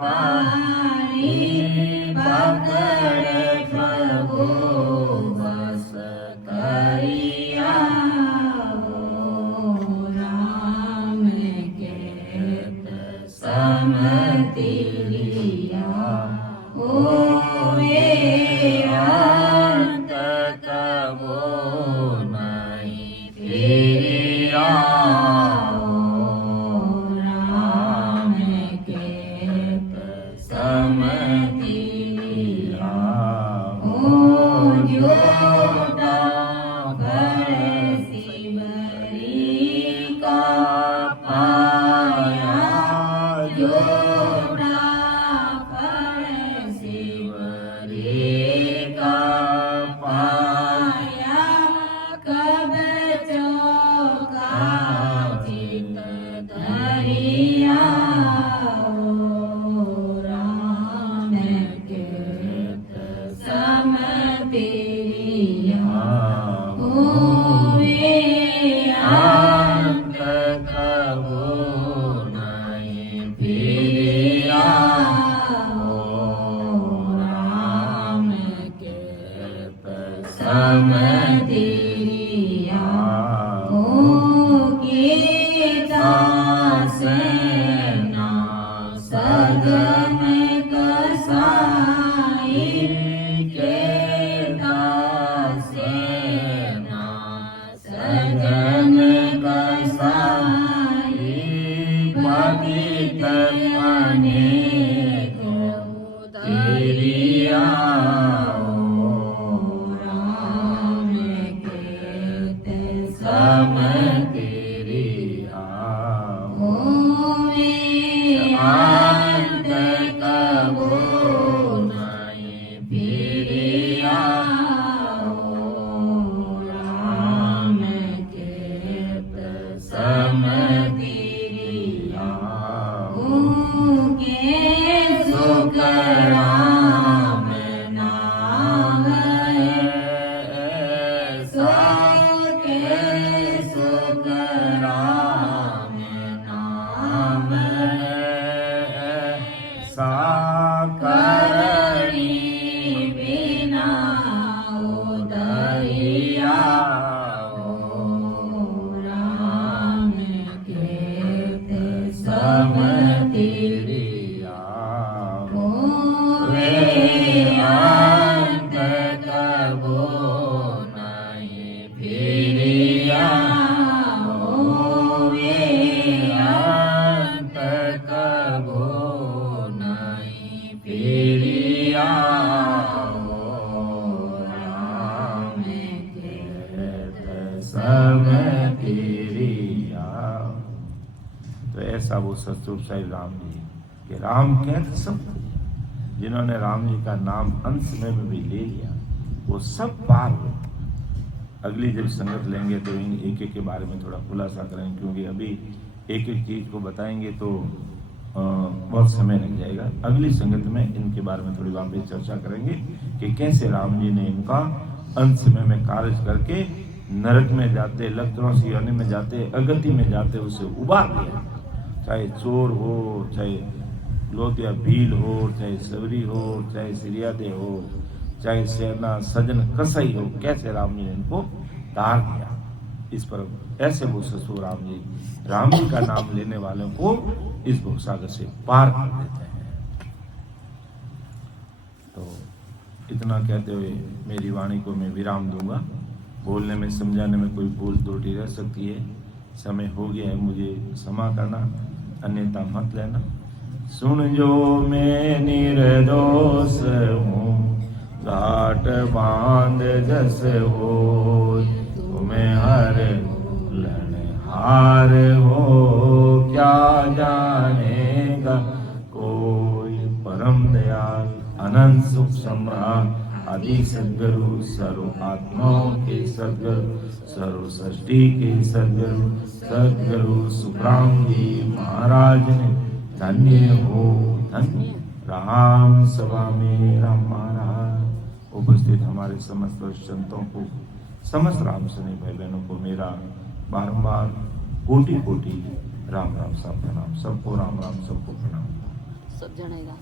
पारी पकड़ प्रभु बस करिया राम के सम तेरिया ओ अंत कबो नहीं फिरिया राम के सम तेरिया ओ जोड़ा भर शिवरी का पाया जोड़ा भर शिवरी का पाया कब चौका चित धरिया राम के सम तेरिया होवे अंत कबो नहीं फिरिया राम के सम तेरिया ओ ओ गीता सेना सदन कसाई के दासेना सदन कसाई पतित अनेक तेरिया राम के सम तेरिया होवे राम नाम है सके सुख राम नाम है साकरणी बिना उदरिया राम कीर्त समति अंत कबो नहीं फिरिया अंत कबो नहीं फिरिया राम कीर्त समतिरिया। तो ऐसा वो सतरूप साहिब राम जी कि राम कहते सब, जिन्होंने राम जी का नाम अंत समय में भी ले लिया वो सब पार हो। अगली जब संगत लेंगे तो इन एक एक के बारे में थोड़ा खुलासा करेंगे, क्योंकि अभी एक एक चीज को बताएंगे तो बहुत समय लग जाएगा। अगली संगत में इनके बारे में थोड़ी वहां पे चर्चा करेंगे कि कैसे राम जी ने इनका अंत समय में कार्य करके नरक में जाते, लक्षणों से योनि में जाते, अगति में जाते उसे उबार दिया। चाहे चोर हो, चाहे लोतिया भील हो, चाहे सबरी हो, चाहे सिरियादे हो, चाहे सेना सजन कसाई हो, कैसे राम जी ने इनको तार दिया। इस पर ऐसे वो ससुर राम जी का नाम लेने वालों को इस भवसागर से पार कर देते हैं। तो इतना कहते हुए मेरी वाणी को मैं विराम दूंगा। बोलने में समझाने में कोई भूल त्रुटि रह सकती है, समय हो गया है, मुझे क्षमा करना, अन्यथा मत लेना। सुन जो मैं निर्दोष हूँ, घाट बांध जस हो, तुम्हें हर लनहार हो, क्या जानेगा कोई। परम दयाल अनंत सुख सम्राट आदि सद्गुरु, सर्व आत्माओं के सद्गुरु, सर्व सृष्टि के सद्गुरु, सद्गुरु सुखराम जी महाराज ने धन्य हो धन्य। राम सभा में राम महाराज उपस्थित हमारे समस्त संतों को, समस्त राम सैनिक भाई बहनों को मेरा बारंबार कोटि कोटि राम राम सा प्रणाम। सबको राम राम, सबको प्रणाम। सब जनेगा।